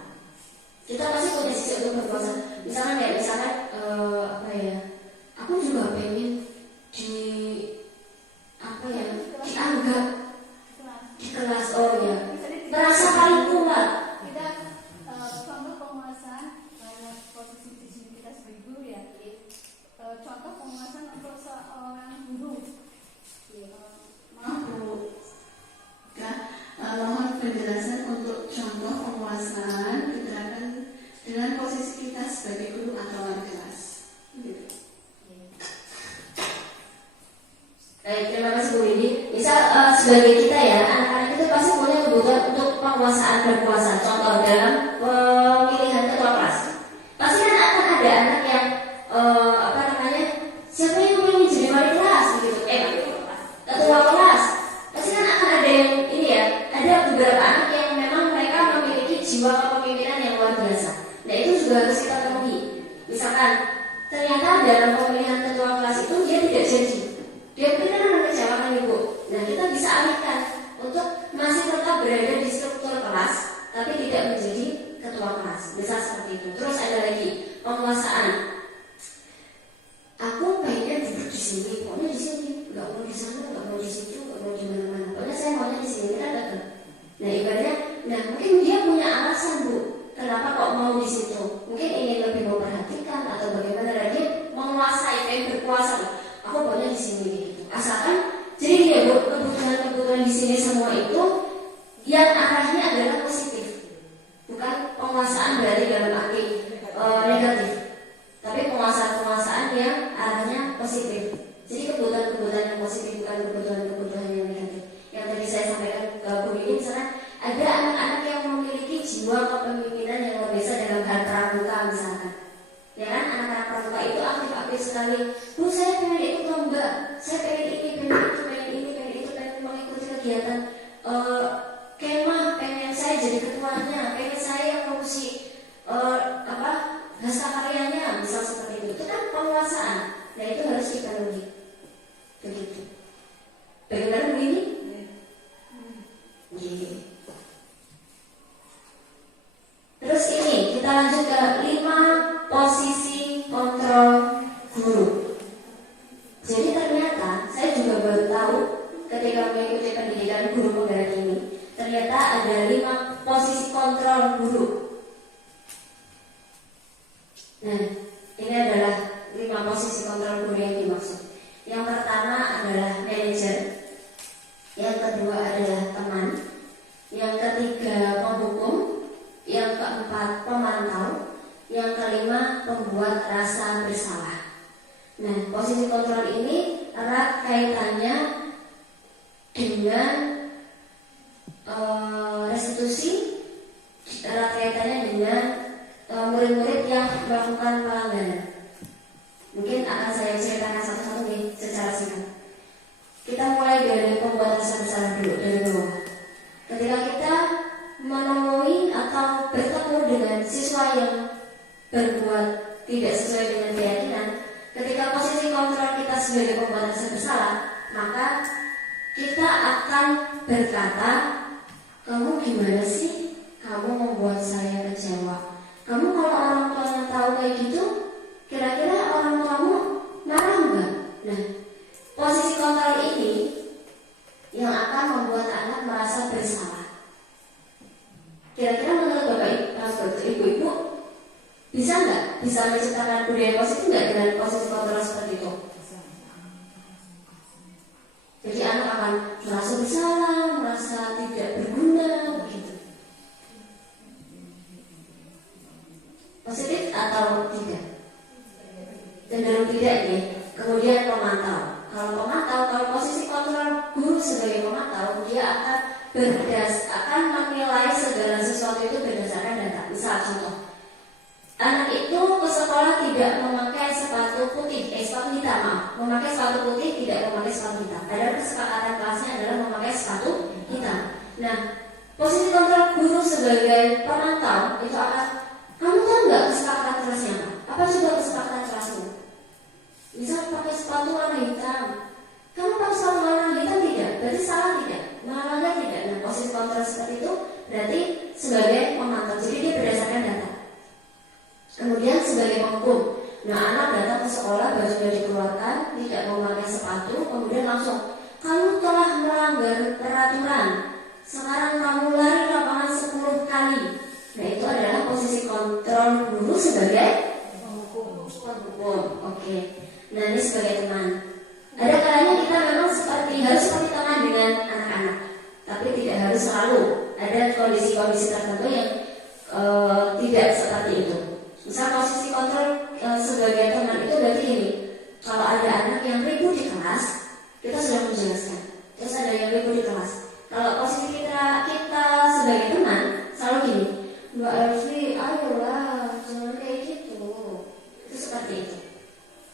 Kita pasti punya sisi untuk berkuasa. Misalkan aku juga pengen dianggap di kelas, oh ya, merasa paling kuat. Kita contoh penguasaan posisi di sini kita sebagai guru ya. Contoh penguasaan untuk seorang guru. Maaf Bu, mohon penjelasan untuk contoh penguasaan diterapkan dengan posisi kita sebagai guru atau wali kelas. Gitu. Baik, terima kasih Bu Lidi. Misal sebagai kita ya, anak-anak itu pasti punya kebutuhan untuk penguasaan berkuasa. Contoh dalam pemilihan ketua kelas. Pasti kan akan ada anak yang siapa yang ingin jadi wali kelas begitu, ketua kelas. Pasti kan akan ada yang ini ya, ada beberapa anak yang memang mereka memiliki jiwa kepemimpinan yang luar biasa. Nah itu juga harus kita penuhi. Misalkan ternyata dalam pemilihan ketua kelas itu dia tidak jadi. Dia mungkin kan anak kecewakan Ibu. Nah kita bisa alihkan untuk masih tetap berada di struktur kelas, tapi tidak menjadi ketua kelas. Bisa seperti itu. Terus ada lagi penguasaan. Aku pengen duduk di sini, pokoknya di sini, nggak mau di sana, nggak mau di situ, nggak mau di mana-mana. Pokoknya saya maunya di sini, kita datang. Nah ibaratnya, mungkin dia punya alasan Bu, kenapa kok mau di situ? Mungkin ingin lebih memperhatikan atau bagaimana lagi menguasai, pengen berkuasa. Aku pokoknya di sini gitu. Asalkan, jadi gini ya Bu, kebutuhan di sini semua itu yang arahnya adalah positif, bukan penguasaan berarti dalam arti negatif. Tapi penguasaan yang arahnya positif. Jadi kebutuhan yang positif bukan kebutuhan sekali, Bu saya pengen ikut lomba, saya pengen ini, pengen itu, pengen mengikuti kegiatan kemah, pengen saya jadi ketuanya, pengen saya yang ngurusi hastakaryanya, misal seperti itu kan penguasaan. Nah itu harus dipenuhi. Begitu. Bagaimana Bu ini? Terus ini kita lanjut ke 5 posisi kontrol guru. Jadi ternyata saya juga baru tahu ketika mengikuti pendidikan guru penggerak ini, ternyata ada 5 posisi kontrol guru. Nah, ini adalah 5 posisi kontrol guru yang dimaksud. Yang pertama adalah manajer, yang kedua adalah teman, yang ketiga penghukum, yang keempat pemantau, yang kelima pembuat rasa bersalah. Nah, posisi kontrol ini erat kaitannya dengan restitusi, erat kaitannya dengan murid-murid yang melakukan pelanggaran. Mungkin akan saya ceritakan satu-satu nih secara singkat. Kita mulai dari pembuat rasa bersalah dulu, dari bawah. Ketika kita menemui atau bertemu dengan siswa yang berbuat tidak sesuai dengan keyakinan, ketika posisi kontrol kita sebagai pembuat rasa bersalah, maka kita akan berkata, kamu gimana sih? Kamu membuat saya kecewa. Kamu kalau orang tuanya tahu kayak gitu, kira-kira orang tuamu marah enggak? Nah, posisi kontrol ini yang akan membuat anak merasa bersalah. Kira-kira menurut Bapak Ibu, bisa nggak? Bisa menciptakan budaya positif nggak dengan posisi kontrol seperti itu? Jadi anak akan merasa bersalah, merasa tidak berguna, begitu. Positif atau tidak? Cenderung tidak ya. Kemudian pemantau. Kalau posisi kontrol guru sebagai pemantau, dia akan menilai segala sesuatu itu berdasarkan data. Misal contoh, anak itu ke sekolah tidak memakai sepatu putih, sepatu hitam, memakai sepatu putih, tidak memakai sepatu hitam. Padahal kesepakatan kelasnya adalah memakai sepatu hitam. Nah, posisi kontrol guru sebagai pemantau itu akan, kamu tahu nggak kesepakatan kelasnya apa? Apa coba kesepakatan kelasmu? Misal pakai sepatu warna hitam, kamu pakai sepatu warna hitam tidak? Berarti salah tidak? Melanggar tidak? Nah, posisi kontrol seperti itu berarti sebagai pemantau. Jadi dia berdasarkan data. Kemudian sebagai penghukum, nah anak datang ke sekolah baru sudah dikeluarkan, tidak memakai sepatu, kemudian langsung, kamu telah melanggar peraturan. Sekarang kamu lari lapangan 10 kali. Nah itu adalah posisi kontrol guru sebagai penghukum. Oke. Nah ini sebagai teman. Ada kalanya kita memang harus seperti teman dengan anak-anak, tapi tidak harus selalu. Ada kondisi-kondisi tertentu yang tidak seperti itu. Misal posisi kontrol sebagai teman itu berarti ini, kalau ada anak yang ribut di kelas, kita sudah menjelaskan. Terus ada yang ribut di kelas. Kalau posisi kita sebagai teman selalu gini, Mbak Elvi, ayolah, jangan kayak gitu. Itu seperti itu.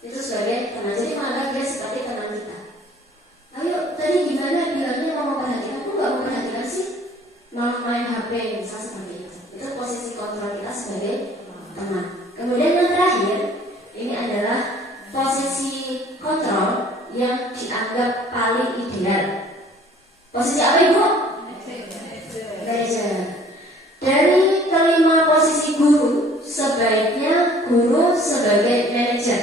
Itu sebagai teman. Jadi menganggap dia seperti teman kita. Ayo, tadi gimana bilangnya mau memperhatikan? Aku nggak memperhatikan sih, malah main HP, misal seperti itu. Itu posisi kontrol kita sebagai teman. Kemudian yang terakhir, ini adalah posisi kontrol yang dianggap paling ideal. Posisi apa Ibu? Manajer. Dari kelima posisi guru, sebaiknya guru sebagai manajer.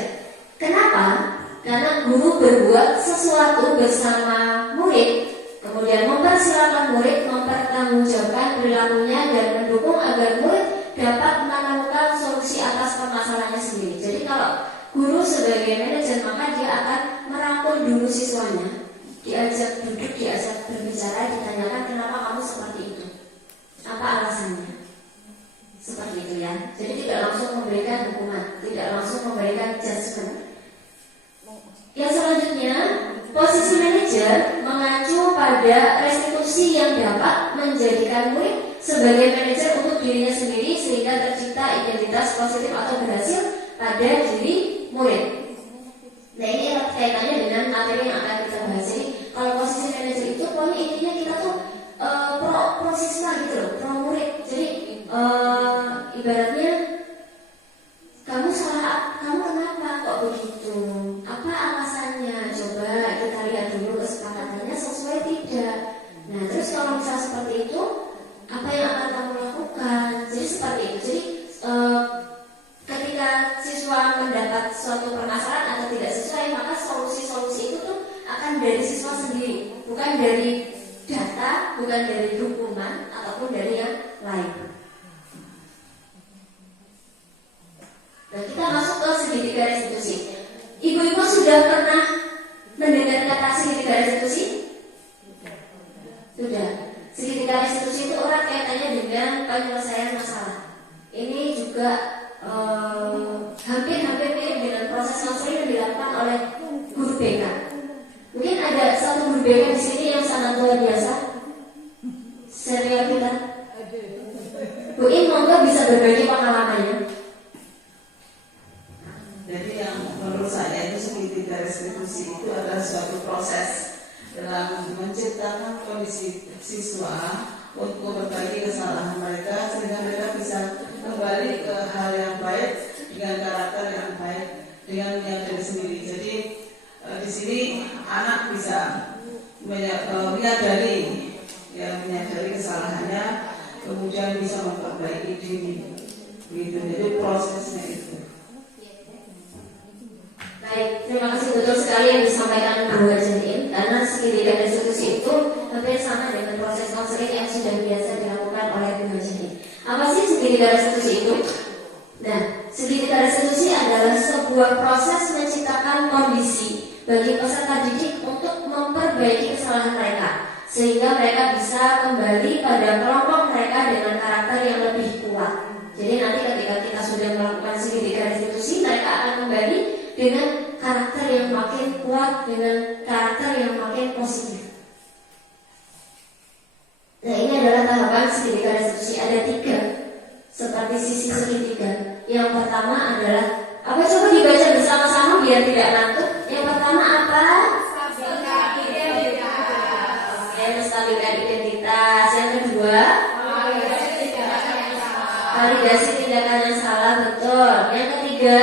Kenapa? Karena guru berbuat sesuatu bersama murid, kemudian mempersilahkan murid mempertanggungjawabkan perilakunya dan mendukung agar murid dapat menemukan solusi atas permasalahannya sendiri. Jadi kalau guru sebagai manajer, maka dia akan merangkul dulu siswanya, diajak duduk, diajak berbicara, ditanyakan kenapa kamu seperti itu, apa alasannya, seperti itu ya. Jadi tidak langsung memberikan hukuman, tidak langsung memberikan judgement. Yang selanjutnya, posisi manajer mengacu pada restitusi yang dapat menjadikan murid sebagai manajer untuk dirinya sendiri sehingga tercipta identitas positif atau berhasil pada diri murid. Pak, kamu kenapa kok begitu? Apa alasannya? Coba kita lihat dulu kesepakatannya sesuai tidak. Nah, terus kalau misalnya seperti itu, apa yang akan kamu lakukan? Jadi seperti itu. Jadi ketika siswa mendapat suatu permasalahan atau tidak sesuai, maka solusi-solusi itu tuh akan dari siswa sendiri, bukan dari data, bukan dari hukuman ataupun dari yang lain. Nah, kita masuk ke segitiga restitusi. Ibu-ibu sudah pernah mendengar kata segitiga restitusi? Sudah. Segitiga restitusi itu erat kaitannya dengan penyelesaian masalah. Ini juga hampir-hampir mirip dengan proses konseling yang dilakukan oleh guru BK. Mungkin ada satu guru BK di sini yang sangat luar biasa. Senior kita. Bu In, monggo bisa berbagi pengalamannya. Jadi yang menurut saya itu segitiga restitusi itu adalah suatu proses dalam menciptakan kondisi siswa untuk berbagi kesalahan mereka sehingga mereka bisa kembali ke hal yang baik dengan karakter yang baik dengan menyadari sendiri. Jadi di sini anak bisa menyadari kesalahannya, kemudian bisa memperbaiki diri. Gitu. Jadi prosesnya itu. Baik, terima kasih, betul sekali yang disampaikan Bu Hajanin, karena segitiga restitusi itu hampir sama dengan proses konseling yang sudah biasa dilakukan oleh Bu Hajanin. Apa sih segitiga restitusi itu? Nah, segitiga restitusi adalah sebuah proses menciptakan kondisi bagi peserta didik untuk memperbaiki kesalahan mereka, sehingga mereka bisa kembali pada kelompok mereka dengan karakter yang lebih kuat. Jadi nanti ketika kita sudah melakukan segitiga restitusi, mereka akan kembali dengan karakter yang makin kuat, dengan karakter yang makin positif. Nah, ini adalah tahapan segitiga restitusi. Ada 3 seperti sisi segitiga. Yang pertama adalah apa? Coba dibaca bersama-sama biar tidak ngantuk. Yang pertama apa? Menstabilkan identitas. Oke, menstabilkan identitas. Yang kedua, validasi tindakan yang salah. Betul. Yang ketiga,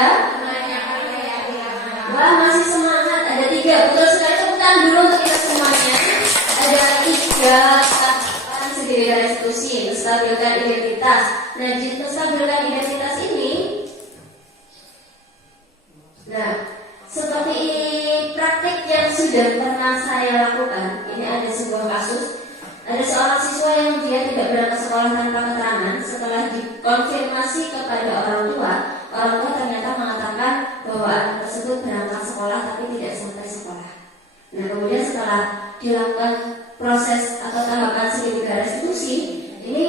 wah, masih semangat. Ada 3, betul sekali. Tepukan dulu untuk kita semuanya. Ada 3 tahapan segitiga restitusi. Menstabilkan identitas. Nah, di menstabilkan identitas ini, nah, seperti praktik yang sudah pernah saya lakukan. Ini ada sebuah kasus. Ada seorang siswa yang dia tidak berangkat sekolah tanpa keterangan. Setelah dikonfirmasi kepada orang tua ternyata mengatakan bahwa anak tersebut berangkat sekolah tapi tidak sampai sekolah. Nah, kemudian setelah dilakukan proses atau tahapan segitiga restitusi, ini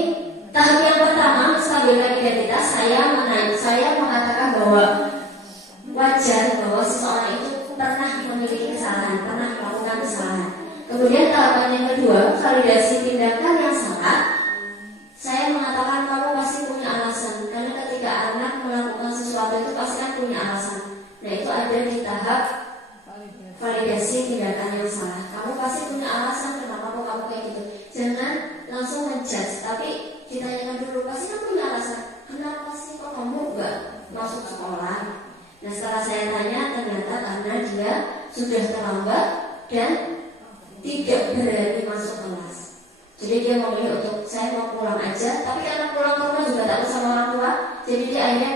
tahap yang pertama menstabilkan identitas. Saya mengatakan bahwa wajar bahwa seseorang itu pernah memiliki kesalahan, pernah melakukan kesalahan. Kemudian tahapan yang kedua, validasi tindakan yang salah. Saya mengatakan kamu pasti punya alasan, karena ketika anak melakukan sesuatu itu pasti kan punya alasan. Nah, itu ada di tahap validasi tindakan yang salah. Kamu pasti punya alasan kenapa kok kamu kayak gitu. Jangan langsung menjudge, tapi ditanyakan dulu, pasti kan punya alasan. Kenapa sih kok kamu nggak masuk sekolah? Nah, setelah saya tanya, ternyata karena dia sudah terlambat dan tidak berani masuk kelas. Jadi dia memilih untuk saya mau pulang aja, tapi karena pulang ke rumah juga takut sama orang tua, jadi dia akhirnya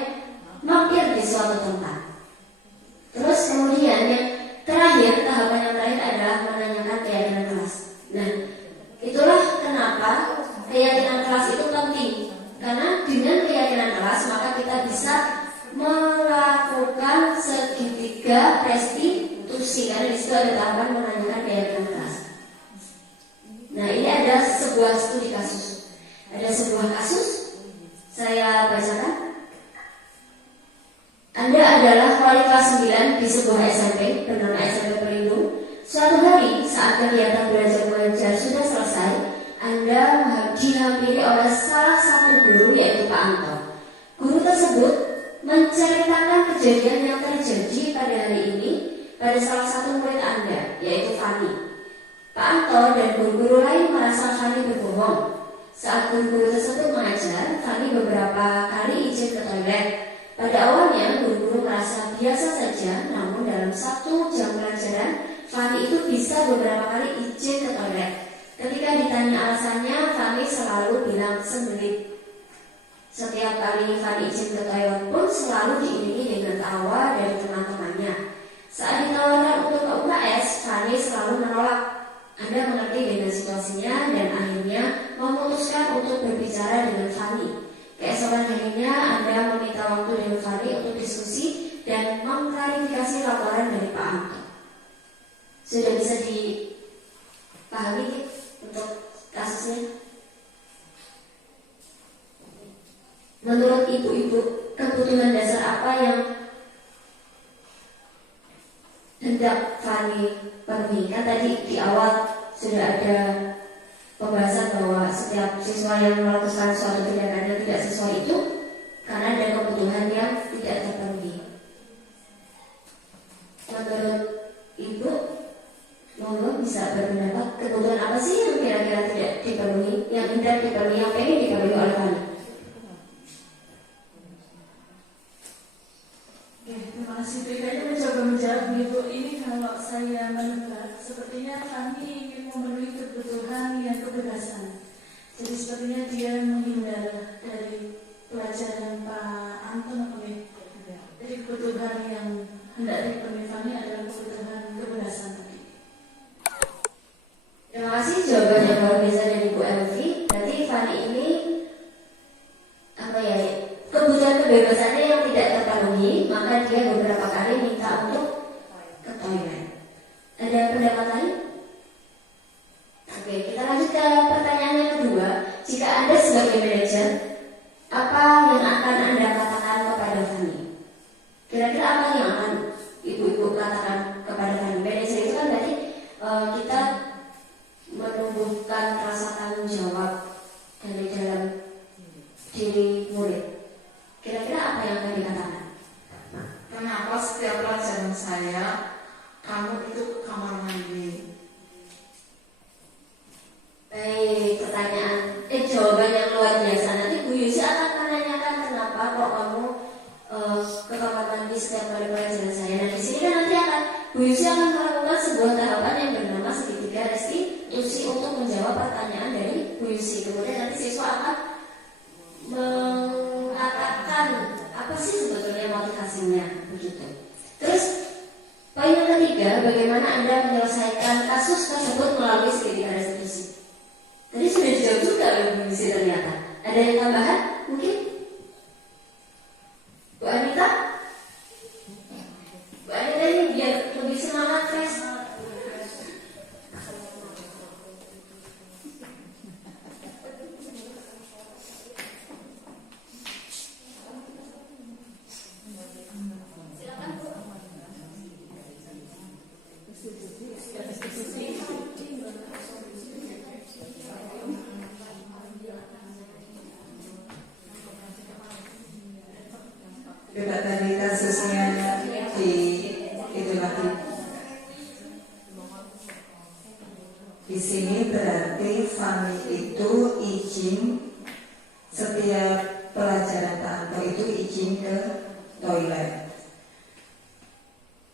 mampir di suatu tempat. Terus kemudian yang terakhir, tahapan yang terakhir adalah menanyakan keyakinan kelas. Nah, itulah kenapa keyakinan kelas itu penting, karena dengan keyakinan kelas maka kita bisa melakukan segitiga restitusi, karena di situ ada tahapan menanyakan keyakinan kelas. Nah, ini ada sebuah studi kasus. Ada sebuah kasus, saya bacakan. Anda adalah wali kelas 9 di sebuah SMP bernama SMP Pelindung. Suatu hari saat kegiatan belajar mengajar sudah selesai, Anda dihampiri oleh salah satu guru, yaitu Pak Anto. Guru tersebut menceritakan kejadian yang terjadi pada hari ini pada salah satu murid Anda, yaitu Fani. Pak Anto dan guru-guru lain merasa Fani berbohong. Saat guru-guru tersebut mengajar, Fani beberapa kali izin ke toilet. Pada awalnya guru-guru merasa biasa saja, namun dalam 1 jam pelajaran Fanny itu bisa beberapa kali izin ke toilet. Ketika ditanya alasannya, Fanny selalu bilang sembelit. Setiap kali Fanny izin ke toilet pun selalu diiringi dengan tawa dari teman-temannya. Saat ditawarkan untuk ke UKS, Fanny selalu menolak. Anda mengerti dengan situasinya dan akhirnya memutuskan untuk berbicara dengan Fanny. Keesokan harinya Anda meminta waktu dengan Fanny untuk diskusi dan mengklarifikasi laporan dari Pak Anto. Sudah bisa dipahami untuk kasusnya? Menurut ibu-ibu, kebutuhan dasar apa yang hendak Fanny penuhi? Kan tadi di awal sudah ada pembahasan bahwa setiap siswa yang melakukan suatu tindakan yang tidak sesuai itu karena ada kebutuhan yang tidak terpenuhi. Menurut ibu, monggo bisa berpendapat kebutuhan apa sih yang kira-kira tidak dipenuhi, yang hendak dipenuhi, yang pengen dipenuhi oleh Fanny? Terima kasih. Kayaknya mencoba menjawab Ibu. Ini kalau saya menebak, sepertinya Fanny ingin memenuhi kebutuhan yang kebebasan. Jadi sepertinya dia menghindar dari pelajaran Pak Anton. Jadi kebutuhan yang hendak dipenuhi Fanny adalah kebutuhan kebebasan tadi. Terima kasih jawabannya luar biasa dari Bu Elvi. Berarti Fanny ini kebutuhan kebebasannya yang tidak terpenuhi, maka dia beberapa kali minta untuk ke toilet. Ada pendapat lain? Oke, kita lanjut ke pertanyaan yang kedua. Jika Anda sebagai manajer, apa yang akan Anda katakan kepada Fanny? Kira-kira apa yang akan ibu-ibu katakan kepada Fanny? Manajer itu kan tadi kita menumbuhkan rasa tanggung jawab dari dalam diri murid. Kira-kira apa yang akan dikatakan? Kenapa setiap pelajaran saya kamu itu ke kamar mandi? Baik, jawaban yang luar biasa. Nanti Bu Yusi akan menanyakan kenapa kok kamu ke kamar mandi setiap kali pelajaran saya. Nah di sini kan nanti Bu Yusi akan melakukan sebuah tahapan yang bernama segitiga restitusi untuk menjawab pertanyaan dari Bu Yusi. Kemudian nanti siswa akan mengatakan apa sih sebetulnya motivasinya begitu. Terus poin yang ketiga, bagaimana Anda menyelesaikan kasus tersebut melalui segitiga restitusi. Tadi sudah dijawab juga oleh Bu Yusi ternyata. Ada yang tambahan mungkin? Bu Anita? Bu Anita ini biar lebih semangat fresh. Juga tadi kasusnya di itu lagi. Di sini berarti Fanny itu izin setiap pelajaran Pak Anto itu izin ke toilet.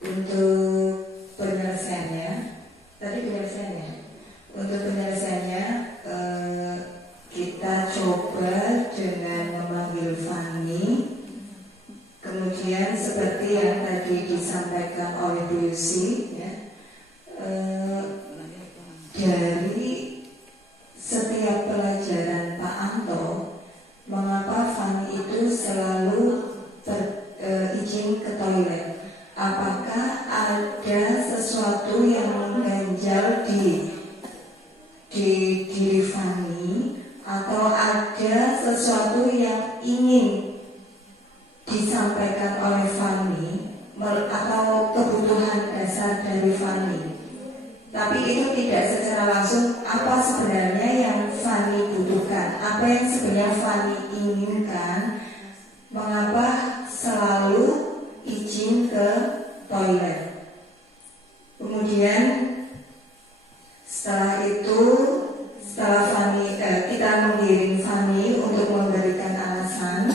Untuk penyelesaiannya, kita coba dengan memanggil Fanny. Kemudian seperti yang tadi disampaikan oleh Bu Yusi, dari setiap pelajaran Pak Anto, mengapa Fanny itu selalu izin ke toilet? Apakah ada sesuatu yang mengganjal di diri Fanny, atau ada sesuatu yang ingin disampaikan oleh Fanny atau kebutuhan dasar dari Fanny? Tapi itu tidak secara langsung apa sebenarnya yang Fanny butuhkan, apa yang sebenarnya Fanny inginkan, mengapa selalu izin ke toilet. Kemudian setelah itu, setelah Fanny, kita mengiring Fanny untuk memberikan alasan.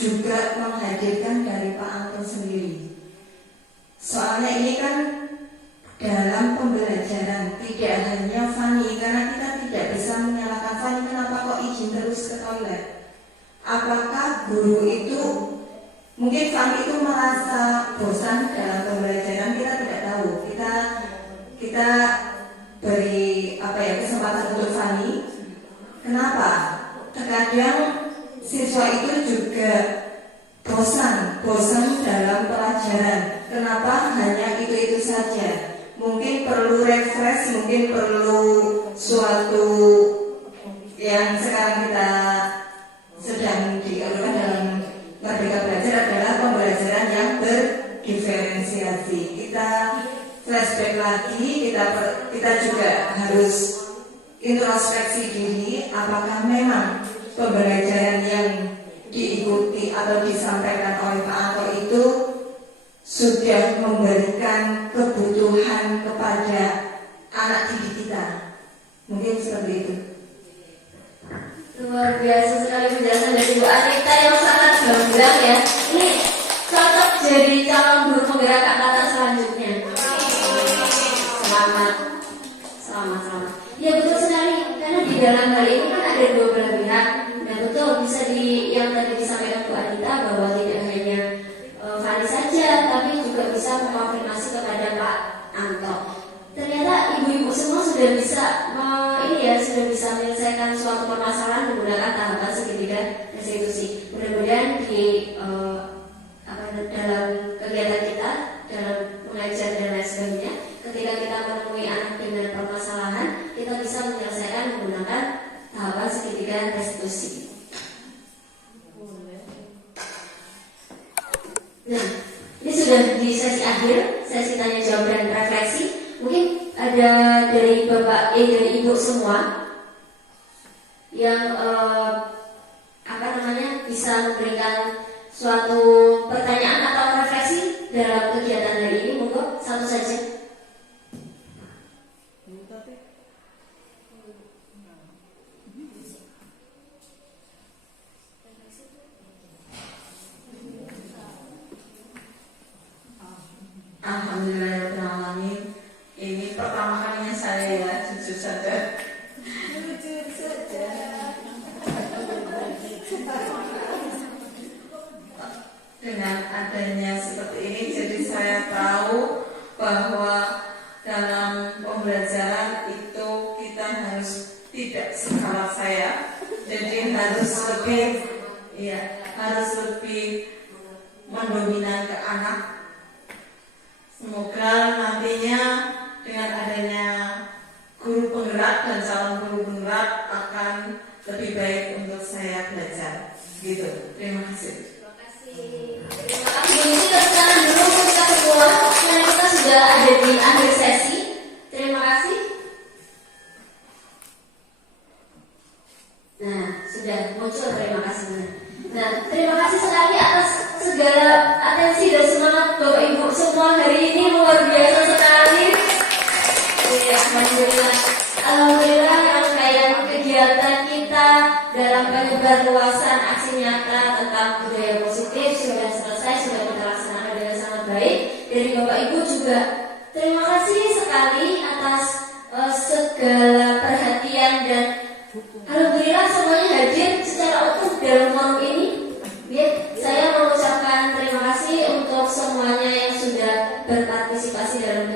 juga menghadirkan dari Pak Anto sendiri. Soalnya ini kan dalam pembelajaran, tidak hanya Fani, karena kita tidak bisa menyalahkan Fani kenapa kok izin terus ke toilet. Apakah guru itu, mungkin Fani itu merasa bosan dalam pembelajaran, kita tidak tahu. Kita beri kesempatan untuk Fani. Kenapa? Terkadang siswa itu juga bosan dalam pelajaran. Kenapa hanya itu saja? Mungkin perlu refresh, mungkin perlu suatu yang sekarang kita sedang dilakukan dalam Merdeka Belajar adalah pembelajaran yang berdiferensiasi. Kita flashback lagi, kita juga harus introspeksi diri, apakah memang pembelajaran yang diikuti atau disampaikan oleh Pak Anto itu sudah memberikan kebutuhan kepada anak didik kita. Mungkin seperti itu. Luar biasa sekali penjelasan dari Bu Anita yang sangat gamblang ya. Ini cocok jadi calon guru penggerak angkatan selanjutnya. Selamat. Ya betul sekali, karena di dalam hal ini kan ada dua belah pihak. Nah betul, bisa yang tadi disampaikan Bu Anita bahwa tidak hanya Fani saja, tapi juga bisa mengkonfirmasi kepada Pak Anto. Ternyata ibu-ibu semua sudah bisa sudah bisa menyelesaikan suatu permasalahan menggunakan tahapan segitiga restitusi. Mudah-mudahan di dalam kegiatan kita, dalam mengajar dan lain sebagainya, ketika kita menemui anak dengan permasalahan, kita bisa menyelesaikan menggunakan tahapan segitiga restitusi. Nah, ini sudah di sesi akhir, sesi tanya jawab dan refleksi. Mungkin ada dari dari ibu semua yang bisa memberikan suatu pertanyaan atau refleksi dalam kegiatan hari ini. Monggo satu saja. Alhamdulillahirrahmanirrahim. Ini pertama kalinya saya ya, jujur saja. Dengan adanya seperti ini, jadi saya tahu bahwa dalam pembelajaran itu kita harus tidak sekalat saya, jadi harus lebih mendominan ke anak. Semoga nantinya dengan adanya guru penggerak dan calon guru penggerak akan lebih baik untuk saya belajar. Gitu. Terima kasih. Terima kasih. Kita sekarang dulu kita semua karena kita sudah ada di akhir sesi. Terima kasih. Nah, sudah muncul terima kasih. Nah, terima kasih sekali atas segala atensi dan semangat Bapak Ibu semua hari ini, luar biasa sekali. Alhamdulillah. Alhamdulillah rangkaian kegiatan kita dalam penyebar luasan aksi nyata tentang budaya positif sudah selesai, sudah kita laksanakan dengan sangat baik. Dari Bapak Ibu juga terima kasih sekali atas segala perhatian dan alhamdulillah semuanya hadir secara utuh dalam forum ini. Ya, saya mengucapkan terima kasih untuk semuanya yang sudah berpartisipasi dalam